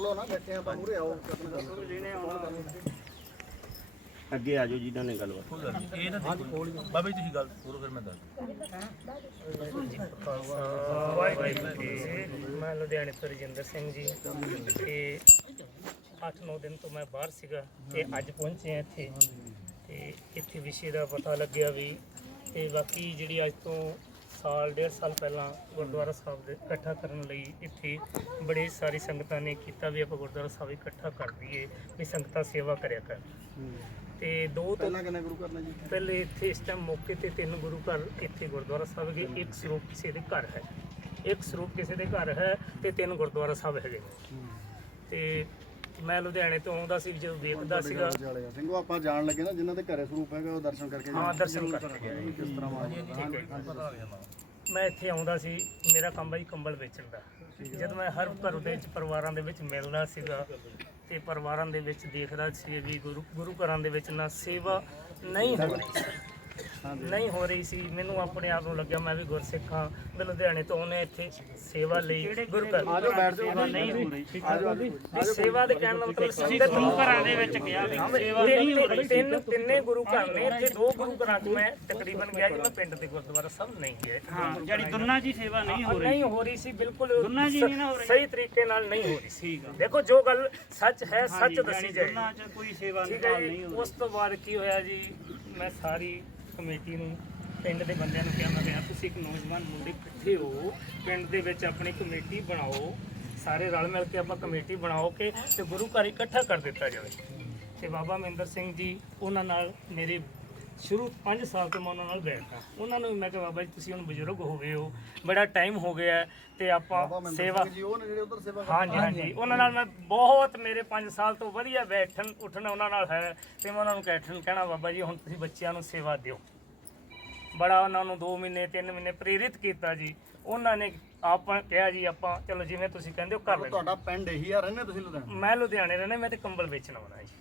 ਲਓ ਨਾ ਬੈਠੇ ਆਪਾਂ ਮੂਰੇ ਆਓ। ਕਰਨ ਗੱਲ ਅੱਗੇ ਆ ਜਾਓ ਜਿਨ੍ਹਾਂ ਨੇ ਗੱਲਬਾਤ ਇਹ ਨਾ ਦੇਖੋ ਬਾਬਾ ਜੀ ਤੁਸੀਂ ਗੱਲ ਕਰੋ ਫਿਰ ਮੈਂ ਦੱਸ ਵਾਹਿਗੁਰੂ ਜੀ। ਮੈਂ ਲੁਧਿਆਣੇ ਤੋਂ ਰਜਿੰਦਰ ਸਿੰਘ ਜੀ। ਤੇ 8-9 ਦਿਨ ਤੋਂ ਮੈਂ ਬਾਹਰ ਸੀਗਾ ਤੇ ਅੱਜ ਪਹੁੰਚੇ ਆ ਇੱਥੇ। ਤੇ ਇੱਥੇ ਵਿਸ਼ੇ ਦਾ ਪਤਾ ਲੱਗਿਆ ਵੀ ਤੇ ਬਾਕੀ ਜਿਹੜੀ ਅੱਜ ਤੋਂ ਸਾਲ ਡੇਢ ਸਾਲ ਪਹਿਲਾਂ ਗੁਰਦੁਆਰਾ ਸਾਹਿਬ ਦੇ ਇਕੱਠਾ ਕਰਨ ਲਈ ਇੱਥੇ ਬੜੇ ਸਾਰੀ ਸੰਗਤਾਂ ਨੇ ਕੀਤਾ ਵੀ ਆਪਾਂ ਗੁਰਦੁਆਰਾ ਸਾਹਿਬ ਇਕੱਠਾ ਕਰ ਦਈਏ ਵੀ ਸੰਗਤਾਂ ਸੇਵਾ ਕਰਿਆ ਕਰ ਤੇ ਦੋ ਤੋਂ ਪਹਿਲਾਂ ਕਿੰਨੇ ਗੁਰੂ ਕਰਨਾ ਜੀ? ਪਹਿਲੇ ਇੱਥੇ ਇਸ ਟਾਈਮ ਮੌਕੇ ਤੇ ਤਿੰਨ ਗੁਰੂ ਘਰ ਇੱਥੇ ਗੁਰਦੁਆਰਾ ਸਾਹਿਬ ਹੈਗੇ ਇੱਕ ਸਰੂਪ ਕਿਸੇ ਦੇ ਘਰ ਹੈ। ਇੱਕ ਸਰੂਪ ਕਿਸੇ ਦੇ ਘਰ ਹੈ ਤੇ ਤਿੰਨ ਗੁਰਦੁਆਰਾ ਸਾਹਿਬ ਹੈਗੇ। ਤੇ ਮੈਂ ਲੁਧਿਆਣੇ ਤੋਂ ਆਉਂਦਾ ਸੀ ਜਦੋਂ ਵੇਖਦਾ ਸੀਗਾ। ਆ। ਸਿੰਘੋ ਆਪਾਂ ਜਾਣ ਲੱਗੇ ਨਾ ਜਿਨ੍ਹਾਂ ਦੇ ਘਰੇ ਸਰੂਪ ਹੈਗਾ ਉਹ ਦਰਸ਼ਨ ਕਰਕੇ ਹਾਂ ਦਰਸ਼ਨ ਕਰਕੇ ਕਿਸ ਤਰ੍ਹਾਂ ਪਤਾ ਲੱਗ ਜਾਂਦਾ ਮੈਂ ਇੱਥੇ ਆਉਂਦਾ ਸੀ ਮੇਰਾ ਕੰਮ ਹੈ ਜੀ ਕੰਬਲ ਵੇਚਣ ਦਾ। ਜਦ ਮੈਂ ਹਰ ਘਰ ਦੇ ਵਿੱਚ ਪਰਿਵਾਰਾਂ ਦੇ ਵਿੱਚ ਮਿਲਦਾ ਸੀਗਾ ਤੇ ਪਰਿਵਾਰਾਂ ਦੇ ਵਿੱਚ ਦੇਖਦਾ ਸੀ ਵੀ ਗੁਰੂ ਗੁਰੂ ਘਰਾਂ ਦੇ ਵਿੱਚ ਨਾ ਸੇਵਾ ਨਹੀਂ ਹੋ ਰਹੀ ਨਹੀਂ ਹੋ ਰਹੀ ਸੀ। ਮੈਨੂੰ ਆਪਣੇ ਆਪ ਨੂੰ ਲੱਗਿਆ ਮੈਂ ਵੀ ਗੁਰਸਿੱਖ ਹਾਂ। ਮੈਂ ਲੁਧਿਆਣੇ ਤੋਂ ਉਹਨੇ ਇੱਥੇ ਸੇਵਾ ਲਈ ਗੁਰੂ ਘਰ। ਆਜੋ ਬੈਠ ਜਾਓ। ਸੇਵਾ ਨਹੀਂ ਹੋ ਰਹੀ। ਆਜੋ ਵੀ ਸੇਵਾ ਦੇ ਕਹਿਣ ਦਾ ਮਤਲਬ ਸੰਗਤ ਗੁਰੂ ਘਰਾਂ ਦੇ ਵਿੱਚ ਗਿਆ ਵੀ ਸੇਵਾ ਨਹੀਂ ਹੋ ਰਹੀ। ਤਿੰਨ ਤਿੰਨੇ ਗੁਰੂ ਘਰ ਨੇ। ਇੱਥੇ ਦੋ ਗੁਰੂ ਘਰਾਂ 'ਚ ਮੈਂ ਤਕਰੀਬਨ ਗਿਆ ਜੀ ਮੈਂ ਪਿੰਡ ਦੇ ਗੁਰਦੁਆਰਾ ਸਾਹਿਬ ਨਹੀਂ ਗਿਆ। ਹਾਂ ਜਿਹੜੀ ਦੋਨਾਂ ਜੀ ਸੇਵਾ ਨਹੀਂ ਹੋ ਰਹੀ। ਨਹੀਂ ਹੋ ਰਹੀ ਸੀ ਬਿਲਕੁਲ ਦੋਨਾਂ ਜੀ ਨਹੀਂ ਹੋ ਰਹੀ। ਸਹੀ ਤਰੀਕੇ ਨਾਲ ਨਹੀਂ ਹੋ ਰਹੀ ਸੀ। ਦੇਖੋ ਜੋ ਗੱਲ ਸੱਚ ਹੈ ਸੱਚ ਦੱਸੀ ਜਾਏ ਦੋਨਾਂ ਚ ਕੋਈ ਸੇਵਾ ਨਹੀਂ ਉਸ ਤੋਂ ਬਾਅਦ ਕੀ ਹੋਇਆ ਜੀ? ਮੈਂ ਸਾਰੀ ਕਮੇਟੀ ਨੂੰ, ਪਿੰਡ ਦੇ ਬੰਦਿਆਂ ਨੂੰ ਕਿਹਾ, ਮੈਂ ਕਿਹਾ, ਤੁਸੀਂ ਇੱਕ ਨੌਜਵਾਨ ਮੁੰਡੇ ਇਕੱਠੇ ਹੋ, ਪਿੰਡ ਦੇ ਵਿੱਚ ਆਪਣੀ ਕਮੇਟੀ ਬਣਾਓ, ਸਾਰੇ ਰਲ ਮਿਲ ਕੇ ਆਪਾਂ ਕਮੇਟੀ ਬਣਾਓ ਕਿ ਤੇ ਗੁਰੂ ਘਰ ਇਕੱਠਾ ਕਰ ਦਿੱਤਾ ਜਾਵੇ। ਤੇ ਬਾਬਾ ਮਹਿੰਦਰ ਸਿੰਘ ਜੀ, ਉਹਨਾਂ ਨਾਲ ਮੇਰੇ ਸ਼ੁਰੂ 5 ਸਾਲ ਤੋਂ ਮੈਂ ਉਹਨਾਂ ਨਾਲ ਬੈਠਦਾ ਉਹਨਾਂ ਨੂੰ ਵੀ ਮੈਂ ਕਿਹਾ ਬਾਬਾ ਜੀ ਤੁਸੀਂ ਹੁਣ ਬਜ਼ੁਰਗ ਹੋ ਗਏ ਹੋ ਬੜਾ ਟਾਈਮ ਹੋ ਗਿਆ ਹੈ ਤੇ ਆਪਾਂ ਸੇਵਾ ਜੀ ਉਹ ਨੇ ਜਿਹੜੇ ਉਧਰ ਸੇਵਾ ਹਾਂਜੀ ਹਾਂਜੀ। ਉਹਨਾਂ ਨਾਲ ਮੈਂ ਬਹੁਤ ਮੇਰੇ 5 ਸਾਲ ਤੋਂ ਵਧੀਆ ਬੈਠਣ ਉੱਠਣਾ ਉਹਨਾਂ ਨਾਲ ਹੈ ਤੇ ਮੈਂ ਉਹਨਾਂ ਨੂੰ ਕਹਿਣ ਕਹਿਣਾ ਬਾਬਾ ਜੀ ਹੁਣ ਤੁਸੀਂ ਬੱਚਿਆਂ ਨੂੰ ਸੇਵਾ ਦਿਓ। ਬੜਾ ਉਹਨਾਂ ਨੂੰ 2 ਮਹੀਨੇ 3 ਮਹੀਨੇ ਪ੍ਰੇਰਿਤ ਕੀਤਾ ਜੀ। ਉਹਨਾਂ ਨੇ ਆਪਾਂ ਕਿਹਾ ਜੀ ਆਪਾਂ ਚਲੋ ਜਿਵੇਂ ਤੁਸੀਂ ਕਹਿੰਦੇ ਹੋ ਕਰ ਲੈਂਦੇ ਤੁਹਾਡਾ ਪਿੰਡ ਇਹੀ ਆ ਰਹਿੰਦੇ ਤੁਸੀਂ ਲੁਧਿਆਣੇ? ਮੈਂ ਲੁਧਿਆਣੇ ਰਹਿਣਾ ਮੈਂ ਤੇ ਕੰਬਲ ਵੇਚਣ ਆਉਣਾ ਜੀ।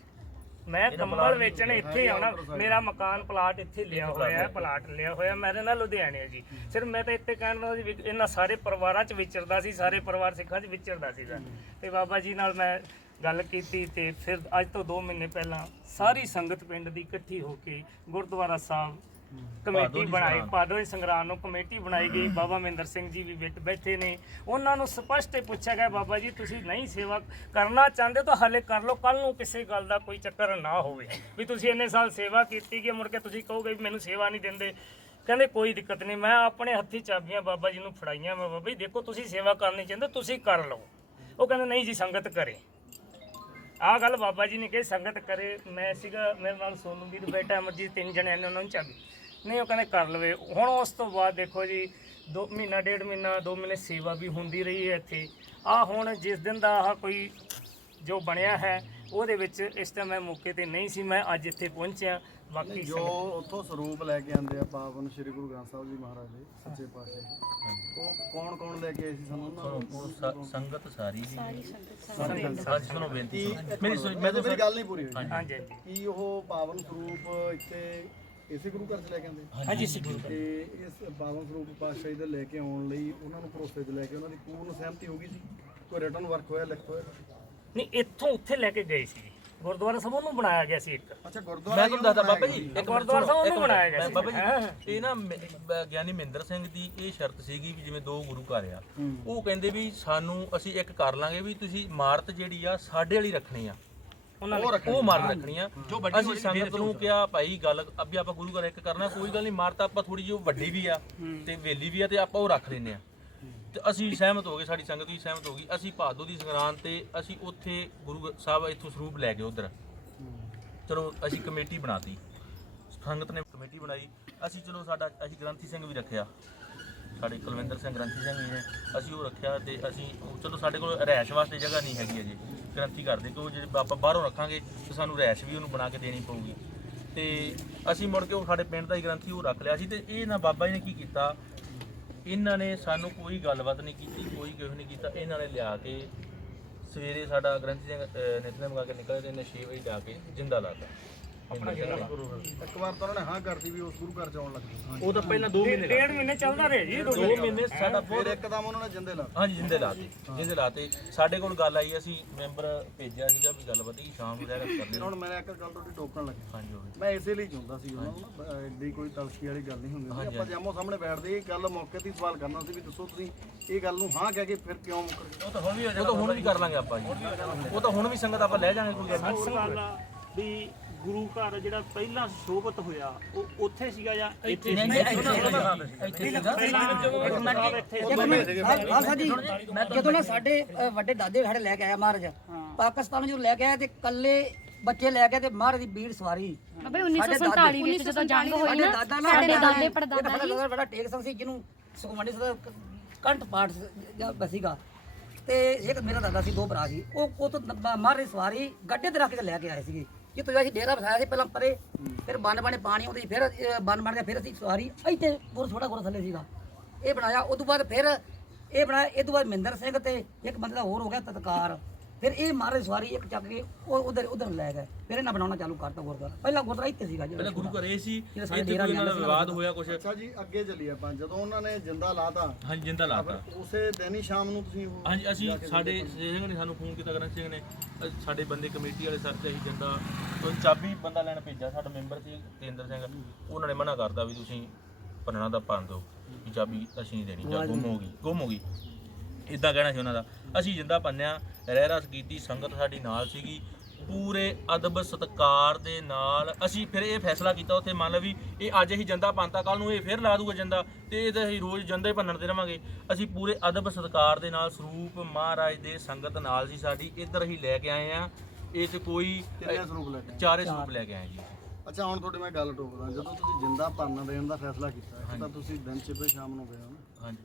ਮੈਂ ਕੰਬਲ ਵੇਚਣ ਇੱਥੇ ਆਉਣਾ। ਮੇਰਾ ਮਕਾਨ ਪਲਾਟ ਇੱਥੇ ਲਿਆ ਹੋਇਆ ਹੈ ਪਲਾਟ ਲਿਆ। ਹੋਇਆ। ਮੈਂ ਰਹਿਣਾ ਲੁਧਿਆਣੇ ਜੀ। ਸਿਰਫ ਮੈਂ ਤਾਂ ਇੱਥੇ ਕਹਿਣ ਦਾ ਸੀ ਇਹਨਾਂ ਸਾਰੇ ਪਰਿਵਾਰਾਂ 'ਚ ਵਿਚਰਦਾ ਸੀ ਸਾਰੇ ਪਰਿਵਾਰ ਸਿੱਖਾਂ 'ਚ ਵਿਚਰਦਾ ਸੀਗਾ। ਤੇ ਬਾਬਾ ਜੀ ਨਾਲ ਮੈਂ ਗੱਲ ਕੀਤੀ ਤੇ ਫਿਰ ਅੱਜ ਤੋਂ 2 ਮਹੀਨੇ ਪਹਿਲਾਂ ਸਾਰੀ ਸੰਗਤ ਪਿੰਡ ਦੀ ਇਕੱਠੀ ਹੋ ਕੇ ਗੁਰਦੁਆਰਾ ਸਾਹਿਬ ਕਮੇਟੀ ਬਣਾਈ ਪਾਦੋ ਸੰਗਰਾਮ ਨੂੰ ਕਮੇਟੀ ਬਣਾਈ ਗਈ। ਬਾਬਾ ਮਹਿੰਦਰ ਸਿੰਘ ਜੀ ਵੀ ਵਿੱਚ ਬੈਠੇ ਨੇ। ਉਹਨਾਂ ਨੂੰ ਸਪਸ਼ਟ ਹੀ ਪੁੱਛਿਆ ਗਿਆ ਬਾਬਾ ਜੀ ਤੁਸੀਂ ਨਹੀਂ ਸੇਵਾ ਕਰਨਾ ਚਾਹੁੰਦੇ ਤਾਂ ਹਾਲੇ ਕਰ ਲਓ। ਕੱਲ ਨੂੰ ਕਿਸੇ ਗੱਲ ਦਾ ਕੋਈ ਚੱਕਰ ਨਾ ਹੋਵੇ। ਵੀ ਤੁਸੀਂ ਇੰਨੇ ਸਾਲ ਸੇਵਾ ਕੀਤੀ ਕਿ ਮੁੜ ਕੇ ਤੁਸੀਂ ਕਹੋਗੇ ਵੀ ਮੈਨੂੰ ਸੇਵਾ ਨਹੀਂ ਦਿੰਦੇ। ਕਹਿੰਦੇ ਕੋਈ ਦਿੱਕਤ ਨਹੀਂ ਮੈਂ ਆਪਣੇ ਹੱਥੀ ਚਾਬੀਆਂ ਬਾਬਾ ਜੀ ਨੂੰ ਫੜਾਈਆਂ ਮੈਂ ਬਾਬਾ ਜੀ। ਦੇਖੋ ਤੁਸੀਂ ਸੇਵਾ ਕਰਨੀ ਚਾਹੁੰਦੇ ਤੁਸੀਂ ਕਰ ਲਓ। ਉਹ ਕਹਿੰਦੇ ਨਹੀਂ ਜੀ ਸੰਗਤ ਕਰੇ। ਆਹ ਗੱਲ ਬਾਬਾ ਜੀ ਨੇ ਕਹੀ ਸੰਗਤ ਕਰੇ। ਮੈਂ ਸੀਗਾ ਮੇਰੇ ਨਾਲ ਸੋਨੂ ਵੀਰ ਬੈਠਾ ਅਮਰਜੀਤ ਤਿੰਨ ਜਣੇ ਨੇ ਉਹਨਾਂ ਨੂੰ ਚਾਬੀ। ਨਹੀਂ ਉਹ ਕਹਿੰਦੇ ਕਰ ਲਵੇ। ਹੁਣ ਉਸ ਤੋਂ ਬਾਅਦ ਦੇਖੋ ਜੀ 2 ਮਹੀਨਾ ਡੇਢ ਮਹੀਨਾ 2 ਮਹੀਨੇ ਸੇਵਾ ਵੀ ਹੁੰਦੀ ਰਹੀ ਹੈ ਇੱਥੇ। ਆ ਹੁਣ ਜਿਸ ਦਿਨ ਦਾ ਆਹ ਕੋਈ ਜੋ ਬਣਿਆ ਹੈ ਉਹਦੇ ਵਿੱਚ ਇਸ ਟਾਈਮ ਮੈਂ ਮੌਕੇ ਤੇ ਨਹੀਂ ਸੀ ਮੈਂ ਅੱਜ ਇੱਥੇ ਪਹੁੰਚਿਆ। ਬਾਕੀ ਜੋ ਉੱਥੋਂ ਸਰੂਪ ਲੈ ਕੇ ਆਂਦੇ ਆ ਪਾਵਨ ਸ੍ਰੀ ਗੁਰੂ ਗ੍ਰੰਥ ਸਾਹਿਬ ਜੀ ਮਹਾਰਾਜ ਦੇ ਸੱਚੇ ਪਾਤਸ਼ਾਹ ਉਹ ਕੌਣ ਕੌਣ ਲੈ ਕੇ ਆਏ ਸੀ ਸਾਨੂੰ? ਉਹਨਾਂ ਸੰਗਤ ਸਾਰੀ ਜੀ। ਸਾਰੀ ਸੁਣੋ ਬੇਨਤੀ ਸੁਣੋ। ਮੇਰੀ ਸੁਣ- ਮੈਂ ਤਾਂ ਮੇਰੀ ਗੱਲ ਨਹੀਂ ਪੂਰੀ ਹੋਈ। ਹਾਂਜੀ ਹਾਂਜੀ। ਕੀ ਉਹ ਪਾਵਨ ਸਰੂਪ ਇੱਥੇ ਇਸੇ ਗੁਰੂ ਘਰ ਚ ਲੈ ਕੇ ਆਂਦੇ ਹਾਂਜੀ ਸਿੱਖੋ ਤੇ ਇਸ ਪਾਵਨ ਸਰੂਪ ਪਾਤਸ਼ਾਹ ਜੀ ਦੇ ਲੈ ਕੇ ਆਉਣ ਲਈ ਉਹਨਾਂ ਨੂੰ ਭਰੋਸੇ 'ਚ ਲੈ ਕੇ ਉਹਨਾਂ ਦੀ ਪੂਰਨ ਸਹਿਮਤੀ ਹੋ ਗਈ ਸੀ? ਕੋਈ ਰਿਟਰਨ ਵਰਕ ਹੋਇਆ ਲਿਖ ਹੋਇਆ? ਨਹੀਂ ਇੱਥੋਂ ਉੱਥੇ ਲੈ ਕੇ ਗਏ ਸੀ। ਗੁਰਦੁਆਰਾ ਸਾਹਿਬ ਉਹਨੂੰ ਬਣਾਇਆ ਗਿਆ ਸੀ ਇੱਕ। ਅੱਛਾ ਗੁਰਦੁਆਰਾ ਮੈਂ ਤੁਹਾਨੂੰ ਦੱਸਦਾ ਬਾਬਾ ਜੀ ਇੱਕ ਗੁਰਦੁਆਰਾ ਸਾਹਿਬ ਉਹਨੂੰ ਬਣਾਇਆ ਗਿਆ ਸੀ। ਬਾਬਾ। ਜੀ ਇਹ ਨਾ ਮ- ਗਿਆਨੀ ਮਹਿੰਦਰ ਸਿੰਘ ਦੀ ਇਹ ਸ਼ਰਤ ਸੀਗੀ ਵੀ ਜਿਵੇਂ ਦੋ ਗੁਰੂ ਘਰ ਆ। ਉਹ ਕਹਿੰਦੇ ਵੀ ਸਾਨੂੰ ਅਸੀਂ ਇੱਕ ਕਰ ਲਾਂਗੇ ਵੀ ਤੁਸੀਂ ਇਮਾਰਤ ਜਿਹੜੀ ਆ ਸਾਡੇ ਵਾਲੀ ਰੱਖਣੀ ਆ। ਉਹਨਾਂ ਉਹ ਉਹ ਮਾਰ ਰੱਖਣੀਆਂ ਜੋ ਵੱਡੀ ਅਸੀਂ ਸੰਗਤ ਨੂੰ ਕਿਹਾ ਭਾਈ ਗੱਲ ਅੱਗੇ ਆਪਾਂ ਗੁਰੂ ਘਰ ਇੱਕ ਕਰਨਾ ਕੋਈ ਗੱਲ ਨਹੀਂ ਮਾਰ ਆਪਾਂ ਥੋੜੀ ਜਿਹੀ ਵੱਡੀ ਵੀ ਆ ਤੇ ਵੇਲੀ ਵੀ ਆ ਤੇ ਆਪਾਂ ਉਹ ਰੱਖ ਲੈਨੇ ਆ। ਤੇ ਅਸੀਂ ਸਹਿਮਤ ਹੋ ਗਏ ਸਾਡੀ ਸੰਗਤ ਵੀ ਸਹਿਮਤ ਹੋ ਗਈ। ਅਸੀਂ ਭਾਦੋ ਦੀ ਸੰਗਰਾਂਦ ਤੇ ਅਸੀਂ ਉੱਥੇ ਗੁਰੂ ਸਾਹਿਬ ਇੱਥੋਂ ਸਰੂਪ ਲੈ ਗਏ ਉਧਰ। ਚਲੋ ਅਸੀਂ ਕਮੇਟੀ ਬਣਾਤੀ। ਸੰਗਤ ਨੇ ਕਮੇਟੀ ਬਣਾਈ। ਅਸੀਂ ਚਲੋ ਸਾਡਾ ਅਸੀਂ ਗ੍ਰੰਥੀ ਸਿੰਘ ਵੀ ਰੱਖਿਆ। ਸਾਡੇ ਕੁਲਵਿੰਦਰ ਸਿੰਘ ਗ੍ਰੰਥੀ ਸਿੰਘ ਜੀ ਨੇ ਅਸੀਂ ਉਹ ਰੱਖਿਆ ਤੇ ਅਸੀਂ ਚਲੋ ਸਾਡੇ ਕੋਲ ਰਹਿائش ਵਾਸਤੇ ਜਗ੍ਹਾ ਨਹੀਂ ਹੈਗੀ ਅਜੇ। ਗ੍ਰੰਥੀ ਕਰਦੇ ਕਿ ਉਹ ਜੇ ਆਪਾਂ ਬਾਹਰੋਂ ਰੱਖਾਂਗੇ ਤੇ ਸਾਨੂੰ ਰੈਸ਼ ਵੀ ਉਹਨੂੰ ਬਣਾ ਕੇ ਦੇਣੀ ਪਊਗੀ। ਤੇ ਅਸੀਂ ਮੁੜ ਕੇ ਉਹ ਸਾਡੇ ਪਿੰਡ ਦਾ ਹੀ ਗ੍ਰੰਥੀ ਉਹ ਰੱਖ ਲਿਆ ਸੀ ਤੇ ਇਹ ਨਾ ਬਾਬਾ ਜੀ ਨੇ ਕੀ ਕੀਤਾ? ਇਹਨਾਂ ਨੇ ਸਾਨੂੰ ਕੋਈ ਗੱਲਬਾਤ ਨਹੀਂ ਕੀਤੀ, ਕੋਈ ਕੁਝ ਨਹੀਂ ਕੀਤਾ। ਇਹਨਾਂ ਨੇ ਲਿਆ ਕੇ ਸਵੇਰੇ ਸਾਡਾ ਗ੍ਰੰਥੀ ਸਿੰਘ ਨਿਤਨੇਮ ਗਾ ਕੇ ਨਿਕਲ ਜਾਂਦੇ ਇਹਨੇ 6 ਵਜੇ ਜਾ ਕੇ ਜਿੰਦਾ ਲਾਤਾ ਇੱਕ ਵਾਰ ਤਾਂ ਉਹਨਾਂ ਨੇ ਹਾਂ ਕਰਤੀ ਵੀ ਉਸ ਗੁਰੂ ਘਰ ਚ ਆਉਣ ਲੱਗ ਜਾਓ ਉਹ ਤਾਂ ਪਹਿਲਾਂ 2 ਮਹੀਨੇ ਡੇਢ ਮਹੀਨੇ ਚੱਲਦਾ ਰਿਹਾ ਜੀ 2 ਮਹੀਨੇ ਸਾਡਾ ਫਿਰ ਇੱਕਦਮ ਉਹਨਾਂ ਨੇ ਜਿੰਦੇ ਲਾ ਹਾਂਜੀ ਜਿੰਦੇ ਲਾਤੇ ਜਿੰਦੇ ਲਾਤੇ। ਸਾਡੇ ਕੋਲ ਗੱਲ ਆਈ ਅਸੀਂ ਮੈਂਬਰ ਭੇਜਿਆ ਸੀਗਾ ਵੀ ਗੱਲ ਵਧੀ ਸ਼ਾਮ ਨੂੰ ਰਹਿ ਕਰ ਫਿਰ ਹੁਣ ਮੈਂ ਇੱਕ ਗੱਲ ਤੁਹਾਡੀ ਟੋਕਣ ਲੱਗਾ ਹਾਂਜੀ ਹੋ ਮੈਂ ਇਸੇ ਲਈ ਚਾਹੁੰਦਾ ਸੀ ਉਹਨਾਂ ਨੂੰ ਐਡੀ ਕੋਈ ਤਲਖੀ ਵਾਲੀ ਗੱਲ ਨਹੀਂ ਹੁੰਦੀ। ਆਪਾਂ ਜਾਮੋ ਸਾਹਮਣੇ ਬੈਠਦੇ ਇਹ ਗੱਲ ਮੌਕੇ ਤੇ ਹੀ ਸਵਾਲ ਕਰਨਾ ਸੀ ਵੀ ਦੱਸੋ ਤੁਸੀਂ ਇਹ ਗੱਲ ਨੂੰ ਹਾਂ ਕਹਿ ਕੇ ਫਿਰ ਕਿਉਂ ਮੁੱਕਰ ਗਏ ਉਹ ਤਾਂ ਹੁਣ ਵੀ ਉਹ ਤਾਂ ਹੁਣ ਵੀ ਕਰ ਲਾਂਗੇ ਆਪਾਂ ਜੀ। ਉਹ ਤਾਂ ਹੁਣ ਵੀ ਸੰਗਤ ਆਪਾਂ ਲੈ ਜਾਾਂਗੇ ਕੋਈ ਗੱਲ ਨਹੀਂ। ਵੀ ਗੁਰੂ ਘਰ ਜਿਹੜਾ ਪਹਿਲਾਂ ਸ਼ੋਭਤ ਹੋਇਆ ਉਹ ਉੱਥੇ ਸੀਗਾ ਜਾਂ ਇੱਥੇ ਖਾਲਸਾ ਜੀ ਜਦੋਂ ਨਾ ਸਾਡੇ ਅ, ਵੱਡੇ ਦਾਦੇ ਸਾਡੇ ਲੈ ਕੇ ਆਇਆ ਮਹਾਰਾਜ ਪਾਕਿਸਤਾਨ ਜਦੋਂ ਲੈ ਕੇ ਆਇਆ ਤੇ ਕੱਲੇ ਬੱਚੇ ਲੈ ਕੇ ਤੇ ਮਹਾਰਾਜ ਦੀ ਬੀੜ ਸਵਾਰੀ। ਅਬੇ 1947 ਵਿੱਚ ਜਦੋਂ ਜੰਗ ਹੋਈ ਸਾਡੇ ਨਾ ਦਾਦਾ ਨਾ ਸਾਡੇ ਦਾਦੇ ਪੜਦਾਦਾ ਦਾਦਾ ਬੜਾ ਟੇਕ ਸਿੰਘ ਸੀ ਜਿਹਨੂੰ ਸੁਖਮਨੀ ਸਦਾ ਕੰਠ ਪਾਠ ਜਾਂ ਬਸੀਗਾ। ਤੇ ਇੱਕ ਮੇਰਾ ਦਾਦਾ ਸੀ ਦੋ ਭਰਾ ਸੀ। ਉਹ ਉਹ ਤੋਂ ਨ- ਮਹਾਰਾਜ ਦੀ ਸਵਾਰੀ ਗੱਡੇ ਤੇ ਰੱਖ ਕੇ ਲੈ ਕੇ ਆਏ ਸੀਗੇ। ਜਿੱਥੇ ਅਸੀਂ ਡੇਰਾ ਵਸਾਇਆ ਸੀ ਪਹਿਲਾਂ ਪਰੇ ਫਿਰ ਬੰਨ ਬਣੇ ਪਾਣੀ ਆਉਂਦੀ ਸੀ, ਫਿਰ ਅ, ਬੰਨ ਬਣ ਕੇ ਫਿਰ ਅਸੀਂ ਸਵਾਰੀ ਇੱਥੇ ਗੁਰ ਥੋੜਾ ਗੁਰ ਥੱਲੇ ਸੀਗਾ। ਇਹ ਬਣਾਇਆ ਉਸ ਤੋਂ ਬਾਅਦ ਫਿਰ ਇਹ ਬਣਾਇਆ ਇਹ ਤੋਂ ਬਾਅਦ ਮਹਿੰਦਰ ਸਿੰਘ ਤੇ ਇੱਕ ਬੰਦੇ ਦਾ ਹੋਰ ਹੋ ਗਿਆ ਤਤਕਾਰ। ਫਿਰ ਇਹ ਮਹਾਰਾਜ ਸਵਾਰੀ ਇੱਕ ਚੱਕ ਕੇ ਉਹ ਉਧਰ ਉਧਰ ਲੈ ਗਏ। ਫਿਰ ਇਹਨਾਂ ਬਣਾਉਣਾ ਚਾਲੂ ਕਰਤਾ ਗੁਰਦੁਆਰਾ। ਪਹਿਲਾਂ ਗੁਰਦੁਆਰਾ ਇੱਥੇ ਸੀਗਾ ਪਹਿਲਾਂ ਜਿਹੜਾ ਗੁਰੂ ਘਰ ਇਹ ਸੀ ਜਿਹੜਾ ਸਾਡੇ ਇੱਥੇ ਡੇਰਾ ਕੋਈ ਇਹਨਾਂ ਦਾ ਨਿਆਣਾ ਵਿਵਾਦ ਹੋਇਆ ਕੁਛ? ਅੱਛਾ ਜੀ ਅੱਗੇ ਚੱਲੀਏ ਆਪਾਂ। ਜਦੋਂ ਉਹਨਾਂ ਨੇ ਜਿੰਦਾ ਲਾਤਾ ਹਾਂਜੀ ਜਿੰਦਾ ਲਾਤਾ। ਉਸੇ ਦਿਨ ਹੀ ਸ਼ਾਮ ਨੂੰ ਤੁਸੀਂ ਉਹ ਹਾਂਜੀ ਅਸੀਂ ਸਾਡੇ ਸਿੰਘ ਨੇ ਸਾਨੂੰ ਫੋਨ ਕੀਤਾ ਕਰਨ ਸਿੰਘ ਨੇ ਅ, ਸਾਡੇ ਬੰਦੇ ਕਮੇਟੀ ਵਾਲੇ ਸਰ ਤੇ ਅਸੀਂ ਜਿੰਦਾ ਉਹ ਚਾਬੀ ਬੰਦਾ ਲੈਣ ਭੇਜਿਆ ਸਾਡਾ ਮੈਂਬਰ ਸੀ ਤੇਂਦਰ ਸਿੰਘ। ਉਹਨਾਂ ਨੇ ਮਨਾ ਕਰਤਾ ਵੀ ਤੁਸੀਂ ਪੰਨਣਾ ਦਾ ਪੰਨ ਦਿਓ ਵੀ ਚਾਬੀ ਅਸੀਂ ਨਹੀਂ ਦੇਣੀ ਜਾਂ ਗੁੰਮ ਹੋ ਗਈ ਗੁੰਮ ਹੋ ਗਈ। ਇਦਾਂ ਕਹਿਣਾ ਸੀ ਉਹਨਾਂ ਦਾ। ਅਸੀਂ ਜਿੰਦਾ ਪੰਨਿਆ ਰਹਿ ਰਸ ਕੀਤੀ ਸੰਗਤ ਸਾਡੀ ਨਾਲ ਸੀਗੀ। ਪੂਰੇ ਅਦਬ ਸਤਕਾਰ ਦੇ ਨਾਲ ਅਸੀਂ ਫਿਰ ਇਹ ਫੈਸਲਾ ਕੀਤਾ ਉੱਥੇ ਮੰਨ ਲਓ ਵੀ ਇਹ ਅੱਜ ਅਸੀਂ ਜੰਦਾ ਪੰਤਾ ਕੱਲ ਨੂੰ ਇਹ ਫਿਰ ਲਾ ਦੂਗਾ ਜੰਦਾ ਤੇ ਇਹ ਤਾਂ ਅਸੀਂ ਰੋਜ਼ ਜੰਦੇ ਭੰਨਣ ਤੇ ਰਵਾਂਗੇ। ਅਸੀਂ ਪੂਰੇ ਅਦਬ ਸਤਕਾਰ ਦੇ ਨਾਲ ਸਰੂਪ ਮਹਾਰਾਜ ਦੇ ਸੰਗਤ ਨਾਲ ਸੀ ਸਾਡੀ ਇੱਧਰ ਅਸੀਂ ਲੈ ਕੇ ਆਏ ਆ। ਇਹ ਚ ਕੋਈ ਕਿੰਨੇ ਸਰੂਪ ਲੈ ਕੇ ਆਏ? ਚਾਰੇ ਸਰੂਪ ਲੈ ਕੇ ਆਏ ਜੀ। ਅੱਛਾ ਹੁਣ ਤੁਹਾਡੀ ਮੈਂ ਗੱਲ ਟੋਕਦਾ ਜਦੋਂ ਤੁਸੀਂ ਜਿੰਦਾ ਭਰਨ ਦੇਣ ਦਾ ਫੈਸਲਾ ਕੀਤਾ ਤਾਂ ਤੁਸੀਂ ਦਿਨ ਚ ਤੇ ਸ਼ਾਮ ਨੂੰ ਗਏ ਹੋ ਨਾ। ਹਾਂਜੀ।